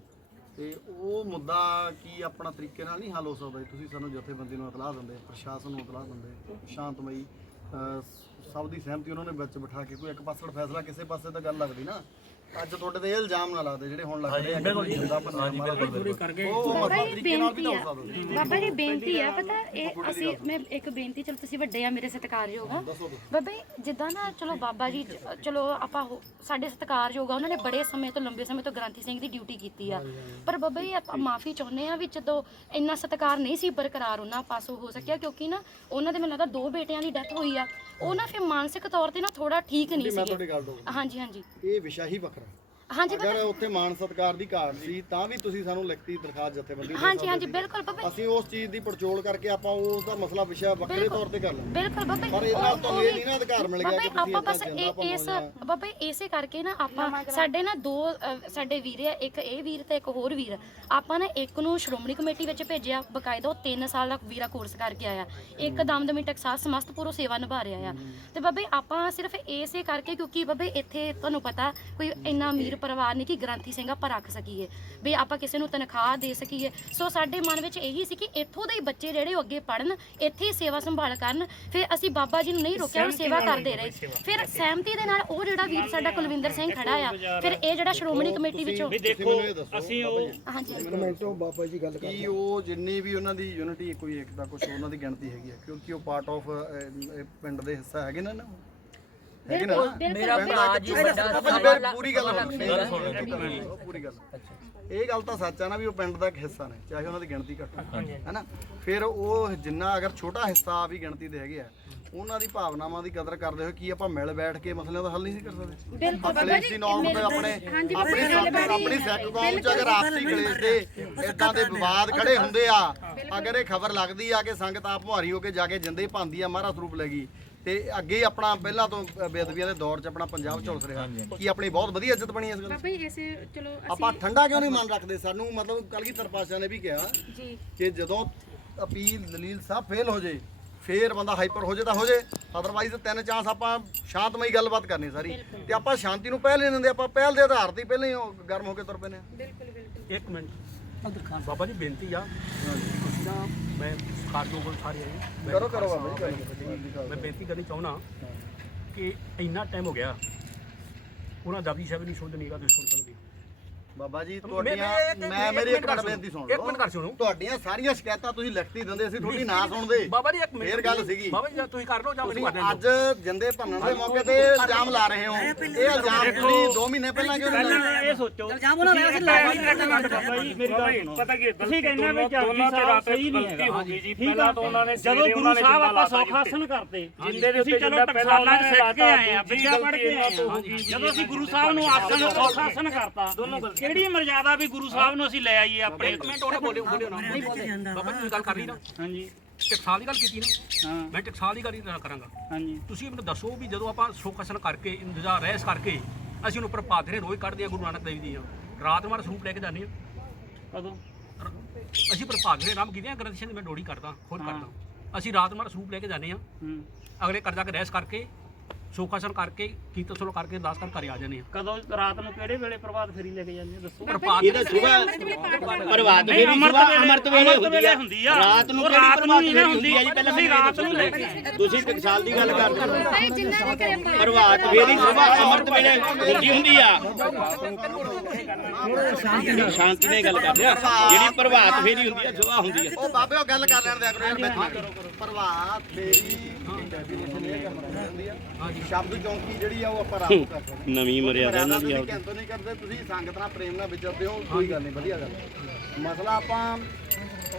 ਤੇ ਉਹ ਮੁੱਦਾ ਕੀ ਆਪਣਾ ਤਰੀਕੇ ਨਾਲ ਨਹੀਂ ਹੱਲ ਹੋ ਸਕਦਾ ਜੀ? ਤੁਸੀਂ ਸਾਨੂੰ ਜਥੇਬੰਦੀ ਨੂੰ ਇਤਲਾਹ ਦਿੰਦੇ ਪ੍ਰਸ਼ਾਸਨ ਨੂੰ ਇਤਲਾਹ ਦਿੰਦੇ ਸ਼ਾਂਤਮਈ ਅਹ, ਸਭ ਦੀ ਸਹਿਮਤੀ ਉਹਨਾਂ ਨੇ ਵਿੱਚ ਬਿਠਾ ਕੇ ਕੋਈ ਇੱਕ ਪਾਸੜ ਫੈਸਲਾ ਕਿਸੇ ਪਾਸੇ ਤਾਂ ਗੱਲ ਲੱਗਦੀ ਨਾ ਅੱਜ ਤੁਹਾਡੇ ਤੇ ਇਹ ਇਲਜ਼ਾਮ ਨਾ ਲੱਗਦੇ ਜਿਹੜੇ ਹੁਣ ਲੱਗਦੇ ਆ ਕਿ ਜਿੰਦਾ ਹਾਂਜੀ ਬਿਲਕੁਲ ਬਿਲਕੁਲ। ਉਹ ਬਾਬਾ ਜੀ ਤਰੀਕੇ ਨਾਲ ਵੀ ਬੇਨਤੀ ਆ ਹੋ ਸਕਦਾ। ਬਾਬਾ ਜੀ ਬੇਨਤੀ ਆ ਪਤਾ ਇਹ ਅਸੀਂ ਮੈਂ ਇੱਕ ਬੇਨਤੀ ਚਲੋ ਤੁਸੀਂ ਵੱਡੇ ਆ ਮੇਰੇ ਸਤਿਕਾਰਯੋਗ ਆ। ਬਾਬਾ ਜੀ ਜਿੱਦਾਂ ਨਾ ਚਲੋ ਬਾਬਾ ਜੀ ਜ- ਚਲੋ ਆਪਾਂ ਹੋ- ਸਾਡੇ ਸਤਿਕਾਰਯੋਗ ਆ ਉਹਨਾਂ ਨੇ ਬੜੇ ਸਮੇਂ ਤੋਂ ਲੰਬੇ ਸਮੇਂ ਤੋਂ ਗ੍ਰਾਂਥੀ ਸਿੰਘ ਦੀ ਡਿਊਟੀ ਕੀਤੀ ਆ। ਪਰ ਬਾਬਾ ਜੀ ਆਪਾਂ ਮਾਫੀ ਚਾਹੁੰਦੇ ਆ ਵੀ ਜਦੋਂ ਇੰਨਾ ਸਤਿਕਾਰ ਨਹੀਂ ਸੀ ਬਰਕਰਾਰ ਉਹਨਾਂ ਪਾਸੋਂ ਹੋ ਸਕਿਆ ਕਿਉਂਕਿ ਨਾ ਉਹਨਾਂ ਦੇ ਮੈਨੂੰ ਲੱਗਦਾ ਦੋ ਬੇਟਿਆਂ ਦੀ ਡੈਥ ਹੋਈ ਆ। ਉਹ ਨਾ ਫਿਰ ਮਾਨਸਿਕ ਤੌਰ ਤੇ ਨਾ ਥੋੜਾ ਠੀਕ ਨਹੀਂ ਮੈਂ ਤੁਹਾਡੀ ਗੱਲ ਹਾਂਜੀ ਹਾਂਜੀ। ਇਹ ਵਿਸ਼ਾ ਹੀ ਵੱਖਰਾ ਹਾਂਜੀ ਅਗਰ ਉੱਥੇ ਮਾਨ ਸਤਕਾਰ ਦੀ ਘਾਟ ਸੀ ਤਾਂ ਵੀ ਤੁਸੀਂ ਸਾਨੂੰ ਲਿਖਤੀ ਦਰਖਾਸਤ ਜਥੇਬੰਦੀ ਦੇ ਹਾਂਜੀ ਸਕਦੇ ਹਾਂਜੀ ਸੀ। ਬਿਲਕੁਲ ਬਾਬਾ ਅਸੀਂ ਉਸ ਚੀਜ਼ ਦੀ ਪੜਚੋਲ ਕਰਕੇ ਆਪਾਂ ਉਸ ਦਾ ਮਸਲਾ ਵਿਸ਼ਾ ਵੱਖਰੇ ਤੌਰ ਤੇ ਕਰ ਲਾਂਗੇ ਬਿਲਕੁਲ ਬਾਬਾ ਪਰ ਇਹਦੇ ਨਾਲ ਤੁਹਾਨੂੰ ਇਹ ਨਹੀਂ ਨਾ ਅਧਿਕਾਰ ਮਿਲ ਗਿਆ ਕਿ ਬਾਬਾ ਤੁਸੀਂ ਆਪਾਂ ਬਸ ਇਹ ਇਸ ਬਾਬਾ ਇਸੇ ਕਰਕੇ ਨਾ ਆਪਾਂ ਸਾਡੇ ਨਾ ਦੋ ਅ, ਸਾਡੇ ਵੀਰ ਆ ਇੱਕ ਇਹ ਵੀਰ ਤੇ ਇੱਕ ਹੋਰ ਵੀਰ ਆਪਾਂ ਨੇ ਇੱਕ ਨੂੰ ਸ਼੍ਰੋਮਣੀ ਕਮੇਟੀ ਵਿੱਚ ਭੇਜਿਆ ਬਕਾਇਦਾ ਉਹ 3 ਸਾਲ ਦਾ ਵੀਰਾ ਕੋਰਸ ਕਰਕੇ ਆਇਆ। ਇੱਕ ਦਮਦਮੀ ਟਕਸਾਲ ਸਮਸਤਪੁਰੋਂ ਸੇਵਾ ਨਿਭਾ ਰਿਹਾ ਆ। ਤੇ ਬਾਬੇ ਆਪਾਂ ਸਿਰਫ ਇਸੇ ਕਰਕੇ ਕਿਉਂਕਿ ਬਾਬੇ ਇੱਥੇ ਤੁਹਾਨੂੰ ਪਤਾ ਕੋਈ ਇੰਨਾ ਅਮੀਰ ਪਰਿਵਾਰ ਨਹੀਂ ਕਿ ਗ੍ਰਾਂਥੀ ਸਿੰਘ ਆਪਾਂ ਰੱਖ ਸਕੀਏ ਵੀ ਆਪਾਂ ਕਿਸੇ ਨੂੰ ਤਨਖਾਹ ਦੇ ਸਕੀਏ। ਸੋ ਸਾਡੇ ਮਨ ਵਿੱਚ ਇਹੀ ਸੀ ਕਿ ਇੱਥੋਂ ਦੇ ਹੀ ਬੱਚੇ ਜਿਹੜੇ ਉਹ ਅੱਗੇ ਪੜਨ ਇੱਥੇ ਹੀ ਸੇਵਾ ਸੰਭਾਲ ਕਰਨ। ਫਿਰ ਅਸੀਂ ਬਾਬਾ ਜੀ ਨੂੰ ਨਹੀਂ ਰੋਕਿਆ ਉਹ ਸੇਵਾ ਕਰਦੇ ਰਹੇ। ਫਿਰ ਸਹਿਮਤੀ ਦੇ ਨਾਲ ਉਹ ਜਿਹੜਾ ਵੀਰ ਸਾਡਾ ਕੁਲਵਿੰਦਰ ਸਿੰਘ ਖੜਾ ਆ ਫਿਰ ਇਹ ਜਿਹੜਾ ਸ਼੍ਰੋਮਣੀ ਕਮੇਟੀ ਵਿੱਚੋਂ ਵੀ ਦੇਖੋ ਅਸੀਂ ਉਹ ਹਾਂਜੀ। ਕਿ ਉਹ ਜਿੰਨੀ ਵੀ ਉਹਨਾਂ ਦੀ ਯੂਨਿਟੀ ਕੋਈ ਏਕਤਾ ਕੁਝ ਉਹਨਾਂ ਦੀ ਗਿਣਤੀ ਹੈਗੀ ਹੈ ਕਿਉਂਕਿ ਉਹ ਪਾਰਟ ਆਫ ਪਿੰਡ ਦੇ ਹਿੱਸਾ ਹੈਗੇ ਨਾ ਨਾ? ਹੈਗੇ ਨਾ? ਮੇਰਾ ਭਰਾ ਜੀ ਵੱਡਾ ਆਪਾਂ ਜੀ ਫਿਰ ਪੂਰੀ ਗੱਲ ਸੁਣੋ ਪੂਰੀ ਗੱਲ ਇਹ ਗੱਲ ਤਾਂ ਸੱਚ ਆ ਨਾ ਵੀ ਉਹ ਪਿੰਡ ਦਾ ਇੱਕ ਹਿੱਸਾ ਨੇ ਚਾਹੇ ਉਹਨਾਂ ਦੀ ਗਿਣਤੀ ਘੱਟ ਹੋਵੇ ਹੈਨਾ ਫਿਰ ਉਹ ਜਿੰਨਾ ਅਗਰ ਛੋਟਾ ਹਿੱਸਾ ਵੀ ਗਿਣਤੀ ਦੇ ਹੈਗੇ ਆ ਉਹਨਾਂ ਦੀ ਭਾਵਨਾਵਾਂ ਦੀ ਕਦਰ ਕਰਦੇ ਹੋਏ ਕੀ ਆਪਾਂ ਮਿਲ ਬੈਠ ਕੇ ਮਸਲਿਆਂ ਦਾ ਹੱਲ ਨਹੀਂ ਸੀ ਕਰ ਸਕਦੇ? ਬਿਲਕੁਲ ਕਲੇਸ਼ ਦੀ ਨੌਮ ਤੇ ਆਪਣੇ ਆਪਣੀ ਆਪਣੀ ਸਿੱਖ ਕੌਮ ਚ ਅਗਰ ਆਪਸੀ ਕਲੇਸ਼ ਦੇ ਇਦਾਂ ਦੇ ਵਿਵਾਦ ਖੜੇ ਹੁੰਦੇ ਆ ਅਗਰ ਇਹ ਖਬਰ ਲੱਗਦੀ ਆ ਕਿ ਸੰਗਤ ਆਪ ਮੁਹਾਰੀ ਹੋ ਕੇ ਜਾ ਕੇ ਜਿੰਦੇ ਭਾਂਦੀ ਆ ਮਹਾਰਾ ਸਰੂਪ ਲੈ ਗਈ ਤੇ ਅੱਗੇ ਆਪਣਾ ਪਹਿਲਾਂ ਤੋਂ ਬੇਦਬੀਆਂ ਦੇ ਦੌਰ 'ਚ ਆਪਣਾ ਪੰਜਾਬ ਝੁਲਸ ਰਿਹਾ। ਕੀ ਆਪਣੀ ਬਹੁਤ ਵਧੀਆ ਇੱਜ਼ਤ ਬਣੀ ਇਸ ਗੱਲ? ਬਾਬਾ ਜੀ ਇਸੇ ਚਲੋ ਆਪਾਂ ਠੰਡਾ ਕਿਉਂ ਨਹੀਂ ਮਨ ਰੱਖਦੇ? ਸਾਨੂੰ ਮਤਲਬ ਕਲਗੀਧਰ ਪਾਸ਼ਾ ਨੇ ਵੀ ਕਿਹਾ ਜੀ। ਕਿ ਜਦੋਂ ਅਪੀਲ ਦਲੀਲ ਸਭ ਫੇਲ ਹੋ ਜੇ ਫੇਰ ਬੰਦਾ ਹਾਈਪਰ ਹੋ ਜੇ ਤਾਂ ਹੋ ਜੇ। ਅਦਰਵਾਈਜ਼ ਤਿੰਨ ਚਾਂਸ ਆਪਾਂ ਸ਼ਾਂਤਮਈ ਗੱਲਬਾਤ ਕਰਨੀ ਸਾਰੀ। ਤੇ ਆਪਾਂ ਸ਼ਾਂਤੀ ਨੂੰ ਪਹਿਲ ਨਹੀਂ ਦਿੰਦੇ ਆਪਾਂ ਪਹਿਲ ਦੇ ਆਧਾਰ ਤੇ ਪਹਿਲਾਂ ਹੀ ਗਰਮ ਹੋ ਕੇ ਤੁਰ ਪੈਨੇ ਆ। ਇੱਕ ਮਿੰਟ। ਬਾਬਾ ਜੀ ਬੇਨਤੀ ਆ। ਮੈਂ ਸਤਿਕਾਰਯੋਗ ਸਾਰੇ ਆਏ। ਮੈਂ ਕਰੋ ਕਰੋ ਬਾਬਾ ਜੀ ਮੈਂ ਕਰੋ ਬੇਨਤੀ ਕਰਨੀ ਚਾਹੁੰਦਾ ਕਿ ਇੰਨਾ ਟਾਈਮ ਹੋ ਗਿਆ ਉਹਨਾਂ ਦਾ ਵੀ ਸ਼ਬਦ ਨਹੀਂ ਸੁਣਦੇ ਨਹੀਂਗਾ ਤੁਸੀਂ ਸੁਣ ਸਕਦੇ ਹੋ। ਬਾਬਾ ਜੀ ਤੁਹਾਡੀਆਂ ਮੈਂ- ਮੇਰੀ ਇੱਕ ਮਿੰਟ ਬੇਨਤੀ ਸੁਣ ਇੱਕ ਮਿੰਟ ਕਰ ਸੁਣੋ। ਤੁਹਾਡੀਆਂ ਸਾਰੀਆਂ ਸ਼ਿਕਾਇਤਾਂ ਤੁਸੀਂ ਲਿਖਤੀ ਦਿੰਦੇ ਸੀ ਤੁਹਾਡੀ ਨਾ ਸੁਣਦੇ। ਬਾਬਾ ਜੀ ਇੱਕ ਮਿੰਟ ਫੇਰ ਗੱਲ ਸੀਗੀ। ਬਾਬਾ ਜੀ ਤੁਸੀਂ ਕਰ ਲਓ ਜਾਂ ਕਰ ਅੱਜ ਜਿੰਦੇ ਭੰਨਣ ਦੇ ਮੌਕੇ ਤੇ ਇਲਜ਼ਾਮ ਲਾ ਰਹੇ ਹੋ। ਇਹ ਇਲਜ਼ਾਮ ਤੁਸੀਂ 2 ਮਹੀਨੇ ਪਹਿਲਾਂ ਕਿਉਂ ਨਹੀਂ ਲਾਏ? ਇਹ ਸੋਚੋ। ਇਲਜ਼ਾਮ ਉਹਨਾਂ ਨੇ ਅਸੀਂ ਲਾਇਆ ਸੀ ਇੱਕ ਮਿੰਟ ਬਾਬਾ ਜੀ ਮੇਰੀ ਗੱਲ ਸੁਣੋ। ਪਤਾ ਕੀ ਤੁਸੀਂ ਕਹਿੰਦੇ ਵੀ ਜਪਜੀ ਸਾਹਿਬ ਸਹੀ ਨਹੀਂ ਹੈਗਾ। ਹੋ ਗਈ ਜੀ ਪਹਿਲਾਂ ਤਾਂ ਉਹਨਾਂ ਨੇ ਜਦੋਂ ਗੁਰੂ ਉਹਨਾਂ ਨੇ ਸਾਹਿਬ ਆਪਾਂ ਲਾਤਾ ਸੌਖ ਆਸਨ ਕਰਤੇ ਜਿੰਦੇ ਦੇ ਤੁਸੀਂ ਉੱਤੇ ਚਲੋ ਜਿੰਦਾ ਟਕਸਾਲਾਂ ਸਿੱਖ ਕੇ ਆਏ ਆ ਵਿੱਚਾ ਪੜ ਕੇ। ਜਦੋਂ ਅਸੀਂ ਗੁਰੂ ਸਾਹਿਬ ਨੂੰ ਆਸਨ ਸੌਖ ਆਸਨ ਕਰਤਾ ਕਿਹੜੀ ਮਰਜ਼ਾਦਾ ਵੀ ਗੁਰੂ ਸਾਹਿਬ ਨੂੰ ਅਸੀਂ ਲੈ ਆਈਏ ਆਪਣੇ ਇੱਕ ਮਿੰਟ ਉਹਨਾਂ ਬੋਲਿਓ ਬੋਲਿਓ ਨਾ। ਬਾਬਾ ਜੀ ਤੁਸੀਂ ਗੱਲ ਕਰ ਰਹੀ ਨਾ। ਹਾਂਜੀ। ਟਕਸਾਲ ਦੀ ਗੱਲ ਕੀਤੀ ਨਾ। ਹਾਂ। ਮੈਂ ਟਕਸਾਲ ਦੀ ਗੱਲ ਹੀ ਨਾਲ ਕਰਾਂਗਾ। ਹਾਂਜੀ। ਤੁਸੀਂ ਮੈਨੂੰ ਦੱਸੋ ਵੀ ਜਦੋਂ ਆਪਾਂ ਸ਼ੋਕਸਨ ਕਰਕੇ ਇੰਤਜ਼ਾਰ ਰਹਿਸ ਕਰਕੇ ਅਸੀਂ ਉਹਨੂੰ ਉੱਪਰ ਪਾਦਰੇ ਰੋਜ਼ ਕੱਢਦੇ ਆ ਗੁਰੂ ਨਾਨਕ ਦੇਵ ਦੀ ਰਾਤ ਨੂੰ ਮਾਰ ਸਰੂਪ ਲੈ ਕੇ ਜਾਂਦੇ ਆ ਕਦੋਂ? ਅਸੀਂ ਪਰ ਭਾਗਰੇ ਰਾਮ ਕਿਹਦੀਆਂ ਗ੍ਰੰਥ ਸਿੰਘ ਦੀ ਮੈਂ ਡੋੜੀ ਕਰਦਾ ਖੁਦ ਕਰਦਾ ਅਸੀਂ ਰਾਤ ਨੂੰ ਮਾਰ ਸਰੂਪ ਲੈ ਕੇ ਜਾਂਦੇ ਆ ਹੂੰ। ਅਗਲੇ ਕਰ ਜਾ ਕੇ ਰਹਿਸ ਕਰਕੇ ਸ਼ੋਕਸਨ ਕਰਕੇ ਕੀਰਤਨ ਸੁਲੋ ਕਰਕੇ ਅਰਦਾਸ ਕਰ ਘਰੇ ਆ ਜਾਂਦੇ ਆ ਕਦੋਂ? ਰਾਤ ਨੂੰ ਕਿਹੜੇ ਵੇਲੇ ਪ੍ਰਭਾਤ ਫੇਰੀ ਲੈ ਕੇ ਜਾਂਦੇ ਦੱਸੋ। ਪ੍ਰਭਾਤ ਇਹਦਾ ਸੁਬਾ ਪ੍ਰਭਾਤ ਨਹੀਂ ਫੇਰੀ ਅਮਰਤ ਸੁਬਾ ਵੇਲੇ ਅਮਰਤ ਵੇਲੇ ਵੇਲੇ ਹੁੰਦੀ ਆ। ਰਾਤ ਨੂੰ ਉਹ ਕਿਹੜੀ ਰਾਤ ਨੂੰ ਪ੍ਰਭਾਤ ਨਹੀਂ ਫੇਰੀ ਹੁੰਦੀ ਹੁੰਦੀ। ਆ ਜੀ? ਪਹਿਲਾਂ ਅਸੀਂ ਰਾਤ ਨੂੰ ਲੈ ਕੇ ਤੁਸੀਂ ਟਕਸਾਲ ਦੀ ਗੱਲ ਕਰਦੇ ਹੋ। ਭਾਈ ਜਿੰਨਾ ਨੇ ਕਰੇ ਪ੍ਰਭਾਤ ਫੇਰੀ ਸੁਬਾ ਅਮਰਤ ਵੇਲੇ ਹੁੰਦੀ ਹੁੰਦੀ ਆ। ਸ਼ਾਂਤੀ ਨਾਲ ਗੱਲ ਕਰਦੇ ਆ। ਜਿਹੜੀ ਪ੍ਰਭਾਤ ਫੇਰੀ ਹੁੰਦੀ ਆ ਸੁਬਾ ਹੁੰਦੀ ਆ। ਉਹ ਬਾਬੇ ਉਹ ਗੱਲ ਕਰ ਲੈਣ ਦਿਆ ਕਰੋ ਯਾਰ ਪ੍ਰਭਾਤ ਤੇਰੀ ਡੈਫੀਨੇਸ਼ਨ ਇਹ ਕੰਮ ਹੁੰਦੀ ਆ ਸ਼ਬਦ ਚੌਂਕੀ ਜਿਹੜੀ ਆ ਉਹ ਆਪਾਂ ਰਾਤ ਨੂੰ ਕਰ ਸਕਦੇ ਨਵੀਂ ਮਰਿਆਦਾ ਇਹਨਾਂ ਦੀ ਆ ਕਹਿੰਦੇ ਨਹੀਂ ਕਰਦੇ ਤੁਸੀਂ ਸੰਗਤ ਨਾਲ ਪ੍ਰੇਮ ਨਾਲ ਵਿਚਰਦੇ ਹੋ ਕੋਈ ਗੱਲ ਨਹੀਂ ਵਧੀਆ ਗੱਲ ਮਸਲਾ ਆਪਾਂ